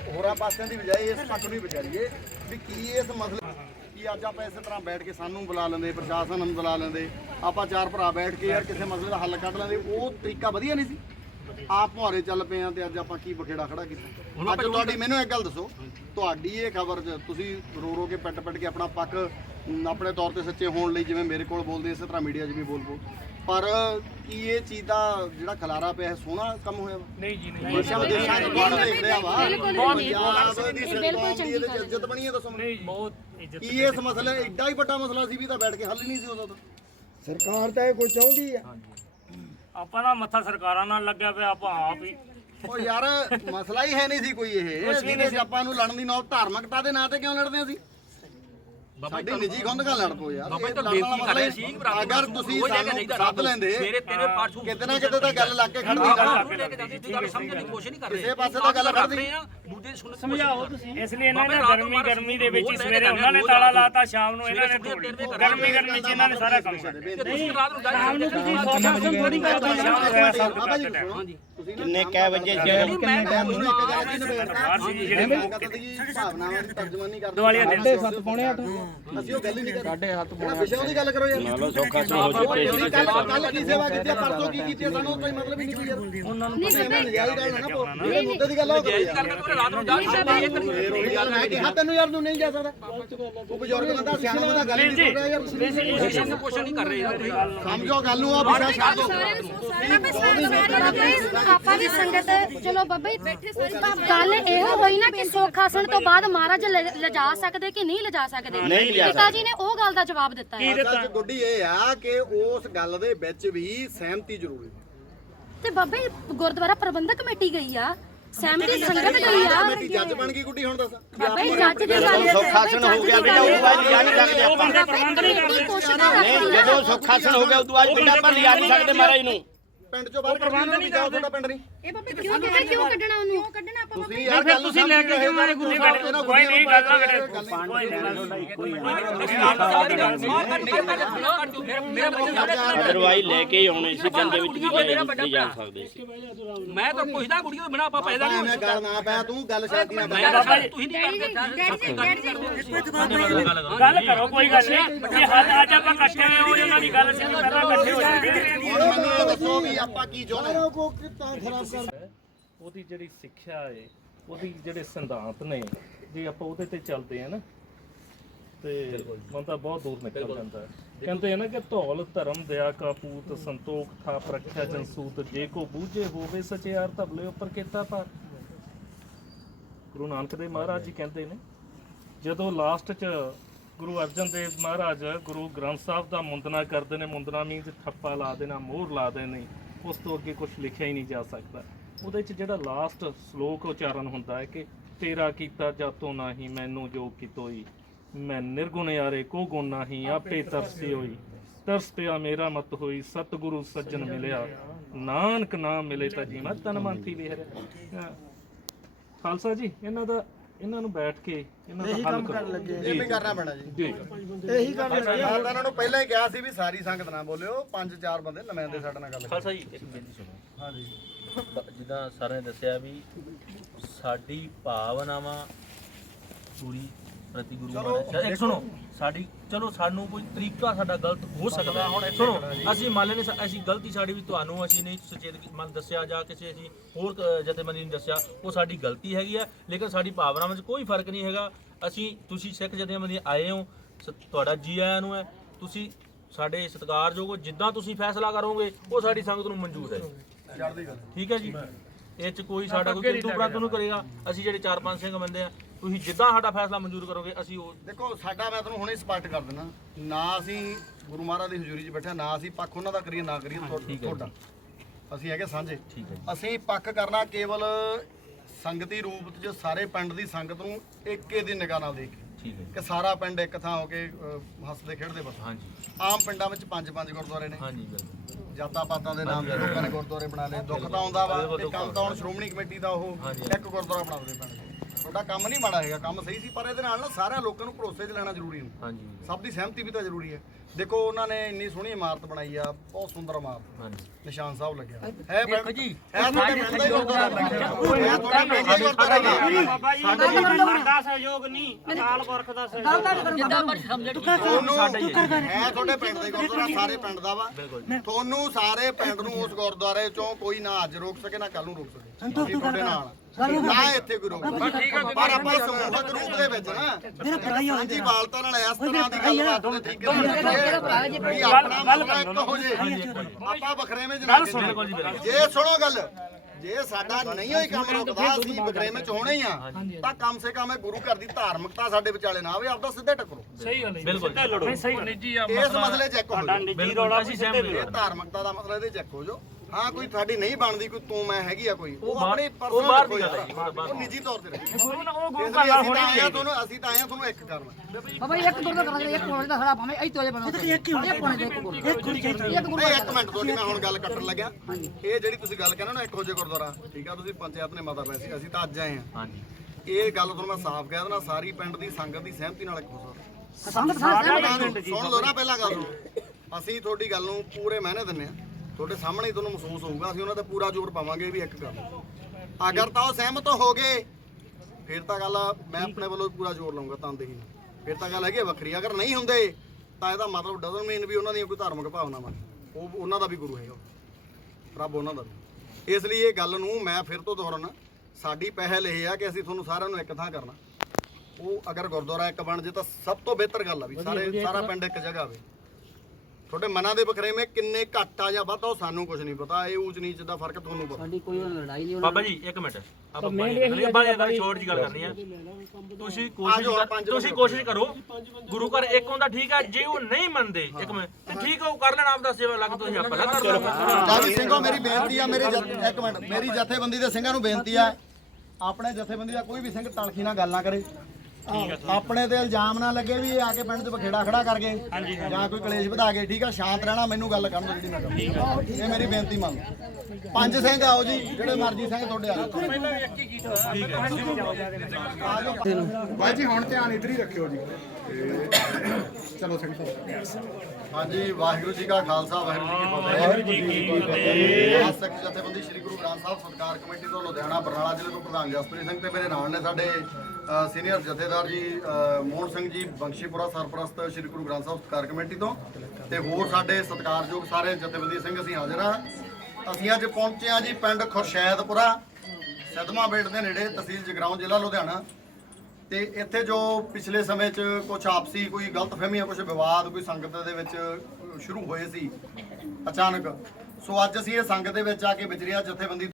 ਹੋਰਾਂ ਪਾਸਿਆਂ ਦੀ ਬਜਾਏ ਇਸ ਪੱਖ ਨੂੰ ਵਿਚਾਰੀਏ ਵੀ ਕੀ ਇਸ ਮਸਲੇ ਕੀ ਅੱਜ ਆਪਾਂ ਇਸੇ ਤਰ੍ਹਾਂ ਬੈਠ ਕੇ ਸਾਨੂੰ ਬੁਲਾ ਲੈਂਦੇ ਪ੍ਰਸ਼ਾਸਨ ਨੂੰ ਬੁਲਾ ਲੈਂਦੇ ਆਪਾਂ ਚਾਰ ਭਰਾ ਬੈਠ ਕੇ ਯਾਰ ਕਿਸੇ ਮਸਲੇ ਦਾ ਹੱਲ ਕੱਢ ਲੈਂਦੇ ਉਹ ਤਰੀਕਾ ਵਧੀਆ ਨਹੀਂ ਸੀ? ਆਪ ਮੁਹਾਰੇ ਚੱਲ ਪਏ ਆ ਤੇ ਅੱਜ ਆਪਾਂ ਕੀ ਬਖੇੜਾ ਖੜਾ ਕੀਤਾ? ਅੱਜ ਤੁਹਾਡੀ ਮੈਨੂੰ ਇੱਕ ਗੱਲ ਦੱਸੋ। ਤੁਹਾਡੀ ਇਹ ਖਬਰ ਤੁਸੀਂ ਰੋ ਰੋ ਕੇ ਪਿੱਟ ਪਿੱਟ ਕੇ ਆਪਣਾ ਪੱਕ ਆਪਣੇ ਤੌਰ ਤੇ ਸੱਚੇ ਹੋਣ ਲਈ ਜਿਵੇਂ ਮੇਰੇ ਕੋਲ ਬੋਲਦੇ ਇਸੇ ਤਰ੍ਹਾਂ ਮੀਡੀਆ 'ਚ ਵੀ ਬੋਲ ਬੋਲ ਪਰ ਕੀ ਇਹ ਚੀਜ਼ ਦਾ ਜਿਹੜਾ ਖਲਾਰਾ ਪਿਆ ਹੈ ਸੋਹਣਾ ਕੰਮ ਹੋਇਆ ਵਾ? ਨਹੀਂ ਜੀ ਨਹੀਂ। ਦੇਸ਼ਾਂ ਵਿਦੇਸ਼ਾਂ 'ਚ ਬਾਹਰ ਦੇਖ ਰਿਹਾ ਵਾ। ਬਿਲਕੁਲ ਨਹੀਂ। ਚੰਗੀ ਇੱਜ਼ਤ ਬਣੀ ਹੈ ਦੱਸੋ ਮੈਨੂੰ। ਨਹੀਂ ਬਹੁਤ ਇੱਜ਼ਤ ਕੀ ਇਸ ਮਸਲੇ ਐਡਾ ਹੀ ਵੱਡਾ ਮਸਲਾ ਸੀ ਵੀ ਤਾਂ ਬੈਠ ਕੇ ਹੱਲ ਹੀ ਨਹੀਂ ਸੀ ਹੋ ਸਕਦਾ। ਸਰਕਾਰ ਤਾਂ ਇਹ ਕੋਈ ਚਾਹੁੰਦੀ ਆ ਆਪਾਂ ਦਾ ਮੱਥਾ ਸਰਕਾਰਾਂ ਨਾਲ ਲੱਗਿਆ ਪਿਆ ਆਪਾਂ ਆਪ ਹੀ। ਉਹ ਯਾਰ ਮਸਲਾ ਹੀ ਹੈ ਨਹੀਂ ਸੀ ਕੋਈ ਇਹ। ਜਿਹਦੇ 'ਚ ਆਪਾਂ ਨੂੰ ਲੜਨ ਦੀ ਨੌਬਤ ਧਾਰਮਿਕਤਾ ਦੇ ਨਾਂ ਤੇ ਕਿਉਂ ਲੜਦੇ ਅਸੀਂ ਸਾਡੀ ਨਿੱਜੀ ਖੁੰਦਕਾਂ ਲੜ ਪੋ ਯਾਰ। ਬਾਬਾ ਜੀ ਇਹ ਤਾਂ ਬੇਨਤੀ ਕਰ ਰਹੇ ਸੀ ਭਰਾ। ਅਗਰ ਤੁਸੀਂ ਸਾਨੂੰ ਸੱਦ ਲੈਂਦੇ ਸਵੇਰੇ ਤੇਰੇ ਪਾਠੂ ਕਿਤੇ ਨਾ ਕਿਤੇ ਤਾਂ ਗੱਲ ਲੱਗ ਕੇ ਖੜਦੀ ਗੱਲ ਆਪ ਲੈ ਕੇ ਜਾਂਦੀ ਤੂੰ ਗੱਲ ਸਮਝਣ ਦੀ ਕੋਸ਼ਿਸ਼ ਨਹੀਂ ਕਰ ਰਹੇ। ਕਿਸੇ ਪਾਸੇ ਤਾਂ ਗੱਲ ਕਰ ਖੜਦੀ। ਦੂਜੇ ਦੀ ਸੁਣਨ ਸਮਝਾਓ ਤੁਸੀਂ। ਇਸ ਲਈ ਇਹਨਾਂ ਨੇ ਗਰਮੀ ਗਰਮੀ ਦੇ ਵਿੱਚ ਸਵੇਰੇ ਉਹਨਾਂ ਨੇ ਤਾਲਾ ਲਾਤਾ ਸ਼ਾਮ ਨੂੰ ਇਹਨਾਂ ਨੇ ਗਰਮੀ ਗਰਮੀ ਚ ਇਹਨਾਂ ਨੇ ਸਾਰਾ ਕੰਮ ਕਰਨਾ ਤੁਸੀਂ ਰਾਤ ਨੂੰ ਸ਼ਾਮ ਨੂੰ ਤੁਸੀਂ ਸੌਖ ਆਸਨ ਥੋੜੀ ਕਰਦੇ ਨੂੰ ਬਾਬਾ ਜੀ ਸੁਣੋ। ਤੁਸੀਂ ਕਿੰਨੇ ਕੈ ਵਜੇ ਮੈਂ ਮੈਨੂੰ ਇੱਕ ਗੱਲ ਦੀ ਨਿਬੇੜਤਾ ਜਿਹੜੇ ਸੰਗਤ ਦੀ ਭਾਵਨਾਵਾਂ ਦੀ ਤਰਜਮਾਨੀ ਕਰਦੇ ਦੀਵਾਲੀਆਂ ਦੇ ਸਾਢੇ ਸੱਤ ਪੌਣੇ ਅੱਠ ਅਸੀਂ ਉਹ ਗੱਲ ਹੀ ਨਹੀਂ ਕਰਦੇ। ਸਾਢੇ ਸੱਤ ਜਿਹੜਾ ਵਿਸ਼ਾ ਉਹਦੀ ਗੱਲ ਕਰੋ ਯਾਰ। ਮੰਨ ਲਓ ਸੌਖਾ ਸੌ ਹੋ ਚੁੱਕੇ ਤੁਸੀਂ ਕੱਲ ਕੱਲ ਕੀ ਸੇਵਾ ਕੀਤੀ ਆ, ਪਰਸੋਂ ਕੀ ਕੀਤੀ ਆ, ਸਾਨੂੰ ਕੋਈ ਮਤਲਬ ਹੀ ਨਹੀਂ ਕੋਈ ਯਾਰ। ਉਹਨਾਂ ਨੂੰ ਤੁਸੀਂ ਇਹਨਾਂ ਨਜਾਇਜ਼ ਗੱਲ ਨਾ ਪੋ ਜਿਹੜੇ ਮੁੱਦੇ ਦੀ ਗੱਲ ਆ ਉਹ ਕਰੋ ਯਾਰ ਗੱਲ ਕਰ ਰਾਤ ਨੂੰ ਜਾ ਫੇਰ ਉਹੀ ਗੱਲ ਮੈਂ ਕਿਹਾ ਤੈਨੂੰ ਯਾਰ ਤੂੰ ਨਹੀਂ ਜਾ ਸਕਦਾ। ਉਹ ਬਜ਼ੁਰਗ ਬੰਦਾ ਸਿਆਣਾ ਬੰਦਾ ਗੱਲ ਨਹੀਂ ਕਰ ਰਿਹਾ ਯਾਰ। ਕੋਸ਼ਿਸ਼ ਨੂੰ ਕੋਸ਼ਿਸ਼ ਨਹੀਂ ਕਰ ਰਹੇ ਯਾਰ ਤੁਸੀਂ ਸਮਝੋ ਗੱਲ ਨੂੰ ਆ ਵਿਸ਼ਾ ਛੱਡ ਦੋ ਆਪਾਂ ਵੀ ਸੰਗਤ ਚਲੋ ਬੱਬੇ ਗੱਲ ਇਹ ਹੋਈ ਨਾ ਕਿ ਸੁੱਖ ਆਸਣ ਤੋਂ ਬਾਅਦ ਮਹਾਰਾਜ ਲ- ਲਿਜਾ ਸਕਦੇ ਕਿ ਨਹੀਂ ਲਿਜਾ ਸਕਦੇ? ਨਹੀਂ ਲਿਜਾ ਪਿਤਾ ਜੀ ਨੇ? ਉਹ ਗੱਲ ਦਾ ਜਵਾਬ ਦਿੱਤਾ ਹੈ। ਸੱਚ ਗੁੱਡੀ ਇਹ ਆ ਕਿ ਉਸ ਗੱਲ ਦੇ ਵਿੱਚ ਵੀ ਸਹਿਮਤੀ ਜ਼ਰੂਰੀ ਤੇ ਬੱਬੇ ਗੁਰਦੁਆਰਾ ਪ੍ਰਬੰਧਕ ਕਮੇਟੀ ਗਈ ਆ। ਸਹਿਮਤੀ ਸੰਗਤ ਗਈ ਆ। ਕਮੇਟੀ ਜੱਜ ਬਣ ਗਈ ਗੁੱਡੀ ਹੁਣ ਦੱਸ। ਬੱਬੇ ਜੱਜ ਦੀ ਗੱਲ ਸੁਖਾਸਨ ਹੋ ਗਿਆ ਬੇਟਾ ਉਸ ਤੋਂ ਬਾਅਦ ਜਾ ਨਹੀਂ ਸਕਦੇ ਆਪਾਂ। ਪ੍ਰਬੰਧ ਨਹੀਂ ਕਰਦੇ ਨਹੀਂ ਜਦੋਂ ਸੁਖਾਸਨ ਹੋ ਗਿਆ ਉਸ ਤੋਂ ਬਾਅਦ ਪਿੰਡਾਂ ਪਰ ਲਿਆ ਨਹੀਂ ਸਕਦੇ ਮਹਾਰਾਜ ਨੂੰ। ਪਿੰਡ ਚੋਂ ਬਾਹਰ ਪ੍ਰਬੰਧ ਨਹੀਂ ਜਾਓ ਤੁਹਾਡਾ ਪਿੰਡ ਨਹੀਂ। ਇਹ ਬੱਬੇ ਕਿਉਂ ਕਹਿੰਦੇ ਕਿਉਂ ਕੱਢਣਾ ਉਹਨੂੰ? ਕਿਉਂ ਕੱਢਣਾ ਆਪਾਂ ਤੁਸੀਂ ਯਾਰ ਗੱਲ ਤੁਸੀਂ ਲੈ ਕੇ ਕਿਉਂ ਆਏ ਗੁਰੂ ਸਾਹਿਬ ਇਹਨਾਂ ਕੋਈ ਨਹੀਂ। ਗੱਲ ਨਾ ਕਰੇ ਕੋਈ ਨਹੀਂ। ਅਦਰਵਾਈਜ਼ ਲੈ ਕੇ ਹੀ ਆਉਣੇ ਸੀ ਬੰਦੇ ਵਿੱਚ ਵੀ ਲੈ ਜਾ ਸਕਦੇ ਸੀ ਮੈਂ ਤਾਂ ਪੁੱਛਦਾ ਕੁੜੀ ਤੋਂ ਬਿਨਾ ਆਪਾਂ ਪੈਦਾ ਨਹੀਂ ਐਵੇਂ ਗੱਲ ਨਾ ਪੈ ਤੂੰ ਗੱਲ ਮੈਂ ਕਰ ਤਾਂ ਤੁਸੀਂ ਨਹੀਂ ਕਰਦੇ ਗੱਲ ਕਰੋ ਕੋਈ ਗੱਲ ਨਹੀਂ। ਜੇ ਹੱਥ ਅੱਜ ਆਪਾਂ ਇਕੱਠੇ ਹੋਏ ਉਹਨਾਂ ਦੀ ਗੱਲ ਸੀ ਪਹਿਲਾਂ ਇਕੱਠੇ ਹੋ ਜਾਣਗੇ ਹੁਣ ਮੈਨੂੰ ਇਹ ਦੱਸੋ ਵੀ ਆਪਾਂ ਕੀ ਚਾਹੁੰਦੇ ਹਾਂ? ਉਹਦੀ ਜਿਹੜੀ ਸਿੱਖਿਆ ਹੈ ਉਹਦੀ ਜਿਹੜੇ ਸਿਧਾਂਤ ਨੇ ਜੇ ਆਪਾਂ ਉਹਦੇ ਤੇ ਚੱਲਦੇ ਆ ਨਾ ਤੇ ਬੰਦਾ ਬਹੁਤ ਦੂਰ ਨਿਕਲ ਜਾਂਦਾ ਹੈ। ਕਹਿੰਦੇ ਆ ਨਾ ਕਿ ਧੌਲ ਧਰਮ ਦਇਆ ਕਾ ਪੂਤ ਸੰਤੋਖ ਥਾਪ ਰੱਖਿਆ ਜਨਸੂਤ ਜੇ ਕੋ ਬੂਝੇ ਹੋਵੇ ਸਚਿਆਰ ਧਬਲੇ ਉੱਪਰ ਕੀਤਾ ਪਰ ਗੁਰੂ ਨਾਨਕ ਦੇਵ ਮਹਾਰਾਜ ਜੀ ਕਹਿੰਦੇ ਨੇ ਜਦੋਂ ਲਾਸਟ 'ਚ ਗੁਰੂ ਅਰਜਨ ਦੇਵ ਮਹਾਰਾਜ ਗੁਰੂ ਗ੍ਰੰਥ ਸਾਹਿਬ ਦਾ ਮੁੰਦਨਾ ਕਰਦੇ ਨੇ ਮੁੰਦਨਾ ਮੀਨਸ ਥੱਪਾ ਲਾ ਦੇਣਾ ਮੋਹਰ ਲਾ ਦੇਣੀ ਉਸ ਤੋਂ ਅੱਗੇ ਕੁਝ ਲਿਖਿਆ ਹੀ ਨਹੀਂ ਜਾ ਸਕਦਾ। ਉਹਦੇ 'ਚ ਜਿਹੜਾ ਲਾਸਟ ਸ਼ਲੋਕ ਉਚਾਰਨ ਹੁੰਦਾ ਹੈ ਕਿ ਤੇਰਾ ਕੀਤਾ ਜਾਤੋਂ ਨਾਹੀ, ਮੈਨੂੰ ਜੋ ਕਿਤੋਈ ਮੈਂ ਨਿਰਗੁਣ ਯਾਰੇ ਕੋ ਗੁਣ ਨਾਹੀ, ਆਪੇ ਤਰਸੀ ਹੋਈ। ਤਰਸ ਪਿਆ ਮੇਰਾ ਮਤ ਹੋਈ, ਸਤਿਗੁਰੂ ਸੱਜਣ ਮਿਲਿਆ। ਨਾਨਕ ਨਾਮ ਮਿਲੇ ਤਾਂ ਜੀਵਾਂ ਤਨ ਮਨ ਥੀ ਵੇਰ ਖਾਲਸਾ ਜੀ, ਇਹਨਾਂ ਦਾ ਇਹਨਾਂ ਨੂੰ ਬੈਠ ਕੇ ਇਹਨਾਂ ਦਾ ਹੱਲ ਕਰੋ। ਇਹ ਵੀ ਕਰਨਾ ਪੈਣਾ ਜੀ। ਜੀ। ਇਹੀ ਗੱਲ ਮੈਂ ਤਾਂ ਇਹਨਾਂ ਨੂੰ ਪਹਿਲਾਂ ਹੀ ਕਿਹਾ ਸੀ ਵੀ ਸਾਰੀ ਸੰਗਤ ਨਾ ਬੋਲਿਓ ਪੰਜ ਚਾਰ ਬੰਦੇ ਨੁਮਾਇੰਦੇ ਸਾਡੇ ਨਾਲ ਗੱਲ ਕਰੋ ਖਾਲਸਾ ਜੀ ਇੱਕ ਬੇਨਤੀ ਸੁਣੋ। ਹਾਂਜੀ। ਬ- ਜਿੱਦਾਂ ਸਾਰਿਆਂ ਨੇ ਦੱਸਿਆ ਵੀ ਸਾਡੀ ਭਾਵਨਾਵਾਂ ਪੂਰੀ ਪ੍ਰਤੀ ਗੁਰੂ ਮਹਾਰਾਜ ਇੱਕ ਸੁਣੋ ਸਾਡੀ ਚਲੋ ਸਾਨੂੰ ਕੋਈ ਤਰੀਕਾ ਸਾਡਾ ਗਲਤ ਹੋ ਸਕਦਾ ਹੁਣ ਸੁਣੋ ਅਸੀਂ ਮੰਨ ਲੈਨੇ ਅਸੀਂ ਗਲਤੀ ਸਾਡੀ ਵੀ ਤੁਹਾਨੂੰ ਅਸੀਂ ਨਹੀਂ ਸੁਚੇਤ ਕੀ- ਮਨ ਦੱਸਿਆ ਜਾਂ ਕਿਸੇ ਅਸੀਂ ਹੋਰ ਕ- ਜਥੇਬੰਦੀ ਨੂੰ ਦੱਸਿਆ ਉਹ ਸਾਡੀ ਗਲਤੀ ਹੈਗੀ ਆ ਲੇਕਿਨ ਸਾਡੀ ਭਾਵਨਾਵਾਂ 'ਚ ਕੋਈ ਫ਼ਰਕ ਨਹੀਂ ਹੈਗਾ। ਅਸੀਂ ਤੁਸੀਂ ਸਿੱਖ ਜਥੇਬੰਦੀ ਆਏ ਹੋ ਸ- ਤੁਹਾਡਾ ਜੀ ਆਇਆਂ ਨੂੰ ਹੈ। ਤੁਸੀਂ ਸਾਡੇ ਸਤਿਕਾਰਯੋਗ ਹੋ ਜਿੱਦਾਂ ਤੁਸੀਂ ਫੈਸਲਾ ਕਰੋਗੇ ਉਹ ਸਾਡੀ ਸੰਗਤ ਨੂੰ ਮਨਜ਼ੂਰ ਹੈ ਚੜ੍ਹਦੀ ਗੱਲ ਠੀਕ ਹੈ ਜੀ? ਇਹ ਚ ਕੋਈ ਸਾਡਾ ਕੋਈ ਕਿੰਤੂ ਪ੍ਰੰਤੂ ਕਰੇਗਾ। ਅਸੀਂ ਜਿਹੜੇ ਚਾਰ ਪੰਜ ਸਿੰਘ ਬੰਦੇ ਆ ਤੁਸੀਂ ਜਿੱਦਾਂ ਸਾਡਾ ਫੈਸਲਾ ਮਨਜ਼ੂਰ ਕਰੋਗੇ ਅਸੀਂ ਉਹ ਦੇਖੋ ਸਾਡਾ ਮੈਂ ਤੁਹਾਨੂੰ ਹੁਣੇ ਸਪਸ਼ਟ ਕਰ ਦਿੰਦਾ। ਨਾ ਅਸੀਂ ਗੁਰੂ ਮਹਾਰਾਜ ਦੀ ਹਜ਼ੂਰੀ 'ਚ ਬੈਠਾ ਨਾ ਅਸੀਂ ਪੱਖ ਉਹਨਾਂ ਦਾ ਕਰੀਏ ਨਾ ਕਰੀਏ ਤੁਹਾ-। ਤੁਹਾਡਾ। ਅਸੀਂ ਹੈਗੇ ਸਾਂਝੇ। ਠੀਕ ਹੈ ਅਸੀਂ ਪੱਖ ਕਰਨਾ ਕੇਵਲ ਸੰਗਤੀ ਰੂਪ 'ਚ ਸਾਰੇ ਪਿੰਡ ਦੀ ਸੰਗਤ ਨੂੰ ਇੱਕੇ ਦੀ ਨਿਗਾਹ ਨਾਲ ਦੇਖ ਕੇ। ਠੀਕ ਹੈ ਕਿ ਸਾਰਾ ਪਿੰਡ ਇੱਕ ਥਾਂ ਹੋ ਕੇ ਅਹ, ਹੱਸਦੇ ਖੇਡਦੇ ਬਸ। ਹਾਂਜੀ। ਆਮ ਪਿੰਡਾਂ ਵਿੱਚ ਪੰਜ ਪੰਜ ਗੁਰਦੁਆਰੇ ਨੇ। ਹਾਂਜੀ ਬਿਲਕੁਲ। ਜਾਤਾਂ ਪਾਤਾਂ ਦੇ ਨਾਮ ਤੇ ਲੋਕਾਂ ਨੇ ਗੁਰਦੁਆਰੇ ਬਣਾ ਲਏ। ਦੁੱਖ ਤਾਂ ਆਉਂਦਾ ਵਾ ਤੇ ਕੰਮ ਤਾਂ ਹੁਣ ਸ਼੍ਰੋਮਣੀ ਕਮੇਟੀ ਦਾ ਉਹ ਹਾਂਜੀ। ਇੱਕ ਗੁਰਦੁਆਰਾ ਬਣਾ ਦੇ ਪਿੰਡ ਤੁਹਾਡਾ ਕੰਮ ਨਹੀਂ ਮਾੜਾ ਹੈਗਾ ਕੰਮ ਸਹੀ ਸੀ ਪਰ ਇਹਦੇ ਨਾਲ ਨਾ ਸਾਰਿਆਂ ਲੋਕਾਂ ਨੂੰ ਭਰੋਸੇ 'ਚ ਲੈਣਾ ਜ਼ਰੂਰੀ ਹੁੰਦਾ। ਹਾਂਜੀ। ਸਭ ਦੀ ਸਹਿਮਤੀ ਵੀ ਤਾਂ ਜ਼ਰੂਰੀ ਹੈ। ਦੇਖੋ ਉਹਨਾਂ ਨੇ ਇੰਨੀ ਸੋਹਣੀ ਇਮਾਰਤ ਬਣਾਈ ਆ ਬਹੁਤ ਸੁੰਦਰ ਇਮਾਰਤ। ਹਾਂਜੀ। ਨਿਸ਼ਾਨ ਸਾਹਿਬ ਲੱਗਿਆ। ਹੈ ਦੇਖੋ ਜੀ ਹੈ ਤੁਹਾਡੇ ਪਿੰਡ ਦਾ ਹੀ ਗੁਰਦੁਆਰਾ ਹੈ ਤੁਹਾਡੇ ਪਿੰਡ ਦਾ ਹੀ ਗੁਰਦੁਆਰਾ ਹੈ ਬਾਬਾ ਜੀ ਸਾਡਾ ਸਹਿਯੋਗ ਨਹੀਂ ਅਕਾਲ ਪੁਰਖ ਦਾ ਸਹਿਯੋਗ। ਜਿੱਦਾਂ ਮਰਜ਼ੀ ਸਮਝੇ ਤੁਹਾਨੂੰ ਹੈ ਤੁਹਾਡੇ ਪਿੰਡ ਦਾ ਹੀ ਗੁਰਦੁਆਰਾ ਸਾਰੇ ਪਿੰਡ ਦਾ ਵਾ। ਤੁਹਾਨੂੰ ਸਾਰੇ ਪਿੰਡ ਨੂੰ ਉਸ ਗੁਰਦੁਆਰੇ ਚੋਂ ਕੋਈ ਨਾ ਅੱਜ ਰੋਕ ਸਕੇ ਨਾ ਕੱਲ ਨੂੰ ਰੋਕ ਸਕੇ। ਤੁਹਾਡੇ ਨਾਲ। ਨਾ ਇੱਥੇ ਕੋਈ ਰੋਕ ਸਕੇ ਪਰ ਆਪਾਂ ਸਮੂਹਕ ਰੂਪ ਦੇ ਵਿੱਚ ਨਾ। ਸਾਂਝੀ ਬਾਲਤਾ ਨਾਲ ਇਸ ਤਰ੍ਹਾਂ ਦੀ ਗੱਲਬਾਤ ਦੇ ਤਰੀਕੇ ਨਾਲ ਵੀ ਆਪਣਾ ਮਸਲਾ ਇੱਕ ਹੋ ਜੇ। ਆਪਾਂ ਵੱਖਰੇਵੇਂ ਚ ਨਾ ਖੇਡੀਏ। ਜੇ। ਸੁਣੋ ਗੱਲ ਜੇ ਸਾਡਾ ਨਹੀਂ ਹੋਈ ਕੰਮ ਰੁਕਦਾ ਅਸੀਂ ਵੱਖਰੇਵੇਂ ਚ ਹੋਣੇ ਹੀ ਆ। ਤਾਂ ਕਮ ਸੇ ਕਮ ਇਹ ਗੁਰੂ ਘਰ ਦੀ ਧਾਰਮਿਕਤਾ ਸਾਡੇ ਵਿਚਾਲੇ ਨਾ ਆਵੇ ਆਪਦਾ ਸਿੱਧੇ ਟੱਕਰੋ। ਸਹੀ ਗੱਲ ਹੈ ਜੀ। ਬਿਲਕੁਲ ਸਿੱਧਾ ਲੜੋ। ਸਹੀ ਗੱਲ ਹੈ। ਇਸ ਮਸਲੇ 'ਚ ਇੱਕ ਹੋ ਜਾਓ। ਨਿੱਜੀ ਰੌਲਾ ਇਹ ਧਾਰਮਿਕਤਾ ਦਾ ਮਸਲਾ ਇਹਦੇ 'ਚ ਇੱਕ ਹੋ ਜਾਓ। ਹਾਂ ਕੋਈ ਤੁਹਾਡੀ ਨਹੀਂ ਬਣਦੀ ਕੋਈ ਤੂੰ ਮੈਂ ਹੈਗੀ ਆ ਕੋਈ। ਉਹ ਆਪਣੀ ਉਹ ਪਰਸਨਲ ਬਾਹਰ ਦੀ ਗੱਲ ਹੈ ਜੀ, ਉਹ ਬਾਹਰ ਉਹ ਨਿੱਜੀ ਤੌਰ ਤੇ ਰੱਖੀ। ਉਹ ਨਾ- ਉਹ ਇਸ ਲਈ ਅਸੀਂ ਹੋਣੀ ਤਾਂ ਆਏ ਆ ਤੁਹਾਨੂੰ ਅਸੀਂ ਤਾਂ ਆਏ ਆ ਤੁਹਾਨੂੰ ਇੱਕ ਕਰਨਾ ਬਾਬਾ ਜੀ ਇੱਕ ਗੁਰੂ ਦਾ ਕਰਾ ਦੇ ਇੱਕ ਹੋਣੇ ਦਾ ਸਾਡਾ ਭਾਵੇਂ ਇੱਥੇ ਹੋ ਜਾ ਬਣੋ ਇੱਕ ਹੀ ਹੋਣੇ ਦੇ ਇੱਕ ਗੁਰੂ ਇੱਕ ਗੁਰੂ ਇੱਕ ਗੁਰੂ ਨਹੀਂ ਇੱਕ ਮਿੰਟ ਤੁਹਾਡੀ ਮੈਂ ਹੁਣ ਗੱਲ ਕੱਟਣ ਲੱਗਿਆ। ਇਹ ਜਿਹੜੀ ਤੁਸੀਂ ਗੱਲ ਕਹਿੰਦੇ ਹੋ ਨਾ ਇੱਕ ਹੋ ਜੇ ਗੁਰਦੁਆਰਾ ਠੀਕ ਆ? ਤੁਸੀਂ ਪੰਚਾਇਤ ਨੇ ਮਾਤਾ ਪੈਸੀ ਅਸੀਂ ਤਾਂ ਅੱਜ ਆਏ ਆ। ਹਾਂਜੀ। ਇਹ ਗੱਲ ਤੁਹਾਨੂੰ ਮੈਂ ਸਾਫ਼ ਕਹਿ ਦੇਣਾ ਸਾਰੀ ਪਿੰਡ ਦੀ ਸੰਗਤ ਦੀ ਸਹਿਮਤੀ ਨਾਲ ਇੱਕ ਹੋ ਸਕਦਾ ਸੰਗਤ ਸਾਰੇ ਸੁਣ ਸੁਣ ਲਓ ਨਾ ਪਹਿਲਾਂ ਗੱਲ ਨੂੰ। ਅਸੀਂ ਤੁਹਾਡੀ ਗੱਲ ਨੂੰ ਪੂਰੇ ਮਹਿਨੇ ਦਿੰਨੇ ਆ। ਤੁਹਾਡੇ ਸਾਹਮਣੇ ਹੀ ਤੁਹਾਨੂੰ ਮਹਿਸੂਸ ਹੋਊਗਾ ਅਸੀਂ ਉਹਨਾਂ ਤੇ ਪੂਰਾ ਜ਼ੋਰ ਪਾਵਾਂਗੇ ਵੀ ਇੱਕ ਗੱਲ। ਅਗਰ ਤਾਂ ਉਹ ਸਹਿਮਤ ਹੋ ਗਏ ਫਿਰ ਤਾਂ ਗੱਲ ਮੈਂ ਆਪਣੇ ਵੱਲੋਂ ਪੂਰਾ ਜ਼ੋਰ ਲਾਉਂਗਾ ਤੰਦਹੀ ਨਾਲ ਫਿਰ ਤਾਂ ਗੱਲ ਹੈਗੀ ਵੱਖਰੀ ਅਗਰ ਨਹੀਂ ਹੁੰਦੇ ਤਾਂ ਇਹਦਾ ਮਤਲਬ ਡਜ਼ਨ ਮੀਨ ਵੀ ਉਹਨਾਂ ਦੀਆਂ ਕੋਈ ਧਾਰਮਿਕ ਭਾਵਨਾਵਾਂ। ਉਹ ਉਹਨਾਂ ਦਾ ਵੀ ਗੁਰੂ ਹੈਗਾ ਰੱਬ ਉਹਨਾਂ ਦਾ ਇਸ ਲਈ ਇਹ ਗੱਲ ਨੂੰ ਮੈਂ ਫਿਰ ਤੋਂ ਦੁਹਰਾਉਣਾ ਸਾਡੀ ਪਹਿਲ ਇਹ ਆ ਕਿ ਅਸੀਂ ਤੁਹਾਨੂੰ ਸਾਰਿਆਂ ਨੂੰ ਇੱਕ ਥਾਂ ਕਰਨਾ। ਉਹ ਅਗਰ ਗੁਰਦੁਆਰਾ ਇੱਕ ਬਣ ਜੇ ਤਾਂ ਸਭ ਤੋਂ ਬਿਹਤਰ ਗੱਲ ਆ ਵੀ ਸਾਰੇ ਸਾਰਾ ਪਿੰਡ ਇੱਕ ਜਗ੍ਹਾ ਆਵੇ ਤੁਹਾਡੇ ਮਨਾਂ ਦੇ ਬਖਰੇਵੇਂ ਕਿੰਨੇ ਘੱਟ ਆ ਜਾਂ ਵੱਧ ਆ ਉਹ ਸਾਨੂੰ ਕੁਝ ਨਹੀਂ ਪਤਾ। ਇਹ ਊਚ ਨੀਚ ਦਾ ਫ਼ਰਕ ਤੁਹਾਨੂੰ ਪਤਾ। ਸਾਡੀ ਕੋਈ ਲੜਾਈ ਨਹੀਂ ਬਾਬਾ ਜੀ ਇੱਕ ਮਿੰਟ। ਆਪਾਂ ਬਾਈ ਦਾ ਛੋੜ ਜੀ ਗੱਲ ਕਰਨੀ ਆ। ਤੁਸੀਂ ਕੋਸ਼ਿਸ਼ ਕਰ ਤੁਸੀਂ ਕੋਸ਼ਿਸ਼ ਕਰੋ। ਗੁਰੂ ਘਰ ਇੱਕ ਹੁੰਦਾ ਠੀਕ ਆ। ਜੇ ਉਹ ਨਹੀਂ ਮੰਨਦੇ ਇੱਕ ਮਿੰਟ। ਤੇ ਠੀਕ ਆ ਉਹ ਕਰ ਲੈਣ ਆਪਦਾ ਸੇਵਾ ਲੱਗ ਤੁਸੀਂ ਆਪਾਂ। ਲੱਗ ਕਰ ਲਓ ਸਿੰਘੋ ਮੇਰੀ ਬੇਨਤੀ ਆ ਮੇਰੇ ਇੱਕ ਮਿੰਟ। ਮੇਰੀ ਜਥੇਬੰਦੀ ਦੇ ਸਿੰਘਾਂ ਨੂੰ ਬੇਨਤੀ ਆ ਆਪਣੇ ਜਥੇਬੰਦੀ ਦਾ ਕੋਈ ਵੀ ਸਿੰਘ ਤਲਖੀ ਨਾਲ ਗੱਲ ਨਾ ਕਰੇ। ਆਪਣੇ ਤੇ ਇਲਜ਼ਾਮ ਨਾ ਲੱਗੇ ਵੀ ਇਹ ਆ ਕੇ ਪਿੰਡ 'ਚ ਬਖੇੜਾ ਖੜਾ ਕਰ ਗਏ ਜਾਂ ਕੋਈ ਕਲੇਸ਼ ਵਧਾ ਗਏ। ਠੀਕ ਆ ਸ਼ਾਂਤ ਰਹਿਣਾ ਮੈਨੂੰ ਗੱਲ ਕਰਨ ਦਿਓ ਜਿਹੜੀ ਮੈਂ ਕਰਾਂ ਇਹ ਮੇਰੀ ਬੇਨਤੀ ਮੰਨ ਪੰਜ ਸਿੰਘ ਆਓ ਜੀ ਜਿਹੜੇ ਮਰਜ਼ੀ ਸਿੰਘ ਤੁਹਾਡੇ ਆ ਜਾਓ। ਬਾਈ ਜੀ ਹੁਣ ਧਿਆਨ ਇਧਰ ਹੀ ਰੱਖਿਓ ਜੀ। ਚਲੋ ਸਿੰਘ ਹਾਂਜੀ ਵਾਹਿਗੁਰੂ ਜੀ ਕਾ ਖਾਲਸਾ ਵਾਹਿਗੁਰੂ ਜੀ ਕੀ ਫਤਿਹ। ਆਸਕ ਜਥੇਬੰਦੀ ਸ੍ਰੀ ਗੁਰੂ ਗ੍ਰੰਥ ਸਾਹਿਬ ਸਤਕਾਰ ਕਮੇਟੀ ਤੋਂ ਲੁਧਿਆਣਾ ਬਰਨਾਲਾ ਜ਼ਿਲ੍ਹੇ ਤੋਂ ਪ੍ਰਧਾਨ ਜਸਪ੍ਰੀਤ ਸਿੰਘ ਤੇ ਮੇਰੇ ਨਾਲ ਨੇ ਸਾਡੇ ਸੀਨੀਅਰ ਜਥੇਦਾਰ ਜੀ ਮੋਹਨ ਸਿੰਘ ਜੀ, ਬੰਸ਼ੀਪੁਰਾ ਸਰਪ੍ਰਸਤ ਸ੍ਰੀ ਗੁਰੂ ਗ੍ਰੰਥ ਸਾਹਿਬ ਸਤਕਾਰ ਕਮੇਟੀ ਤੋਂ ਤੇ ਹੋਰ ਸਾਡੇ ਸਤਿਕਾਰਯੋਗ ਸਾਰੇ ਜਥੇਬੰਦੀ ਸਿੰਘ ਅਸੀਂ ਹਾਜ਼ਰ ਹਾਂ। ਅਸੀਂ ਅੱਜ ਪਹੁੰਚੇ ਹਾਂ ਜੀ ਪਿੰਡ ਖੁਰਸ਼ੈਦਪੁਰਾ, ਸਦਮਾ ਬੇਟ ਦੇ ਨੇੜੇ, ਤਹਿਸੀਲ ਜਗਰਾਉਂ, ਜ਼ਿਲ੍ਹਾ ਲੁਧਿਆਣਾ। ਤੇ ਇੱਥੇ ਜੋ ਪਿਛਲੇ ਸਮੇਂ 'ਚ ਕੁਝ ਆਪਸੀ ਕੋਈ ਗਲਤਫਹਿਮੀਆਂ ਕੁਝ ਵਿਵਾਦ, ਕੋਈ ਸੰਗਤ ਦੇ ਵਿੱਚ ਸ਼ੁਰੂ ਹੋਏ ਸੀ, ਅਚਾਨਕ। ਸੋ ਅੱਜ ਅਸੀਂ ਇਹ ਸੰਗਤ ਦੇ ਵਿੱਚ ਆ ਕੇ ਵਿਚਰਿਆ, ਜਥੇਬੰਦੀ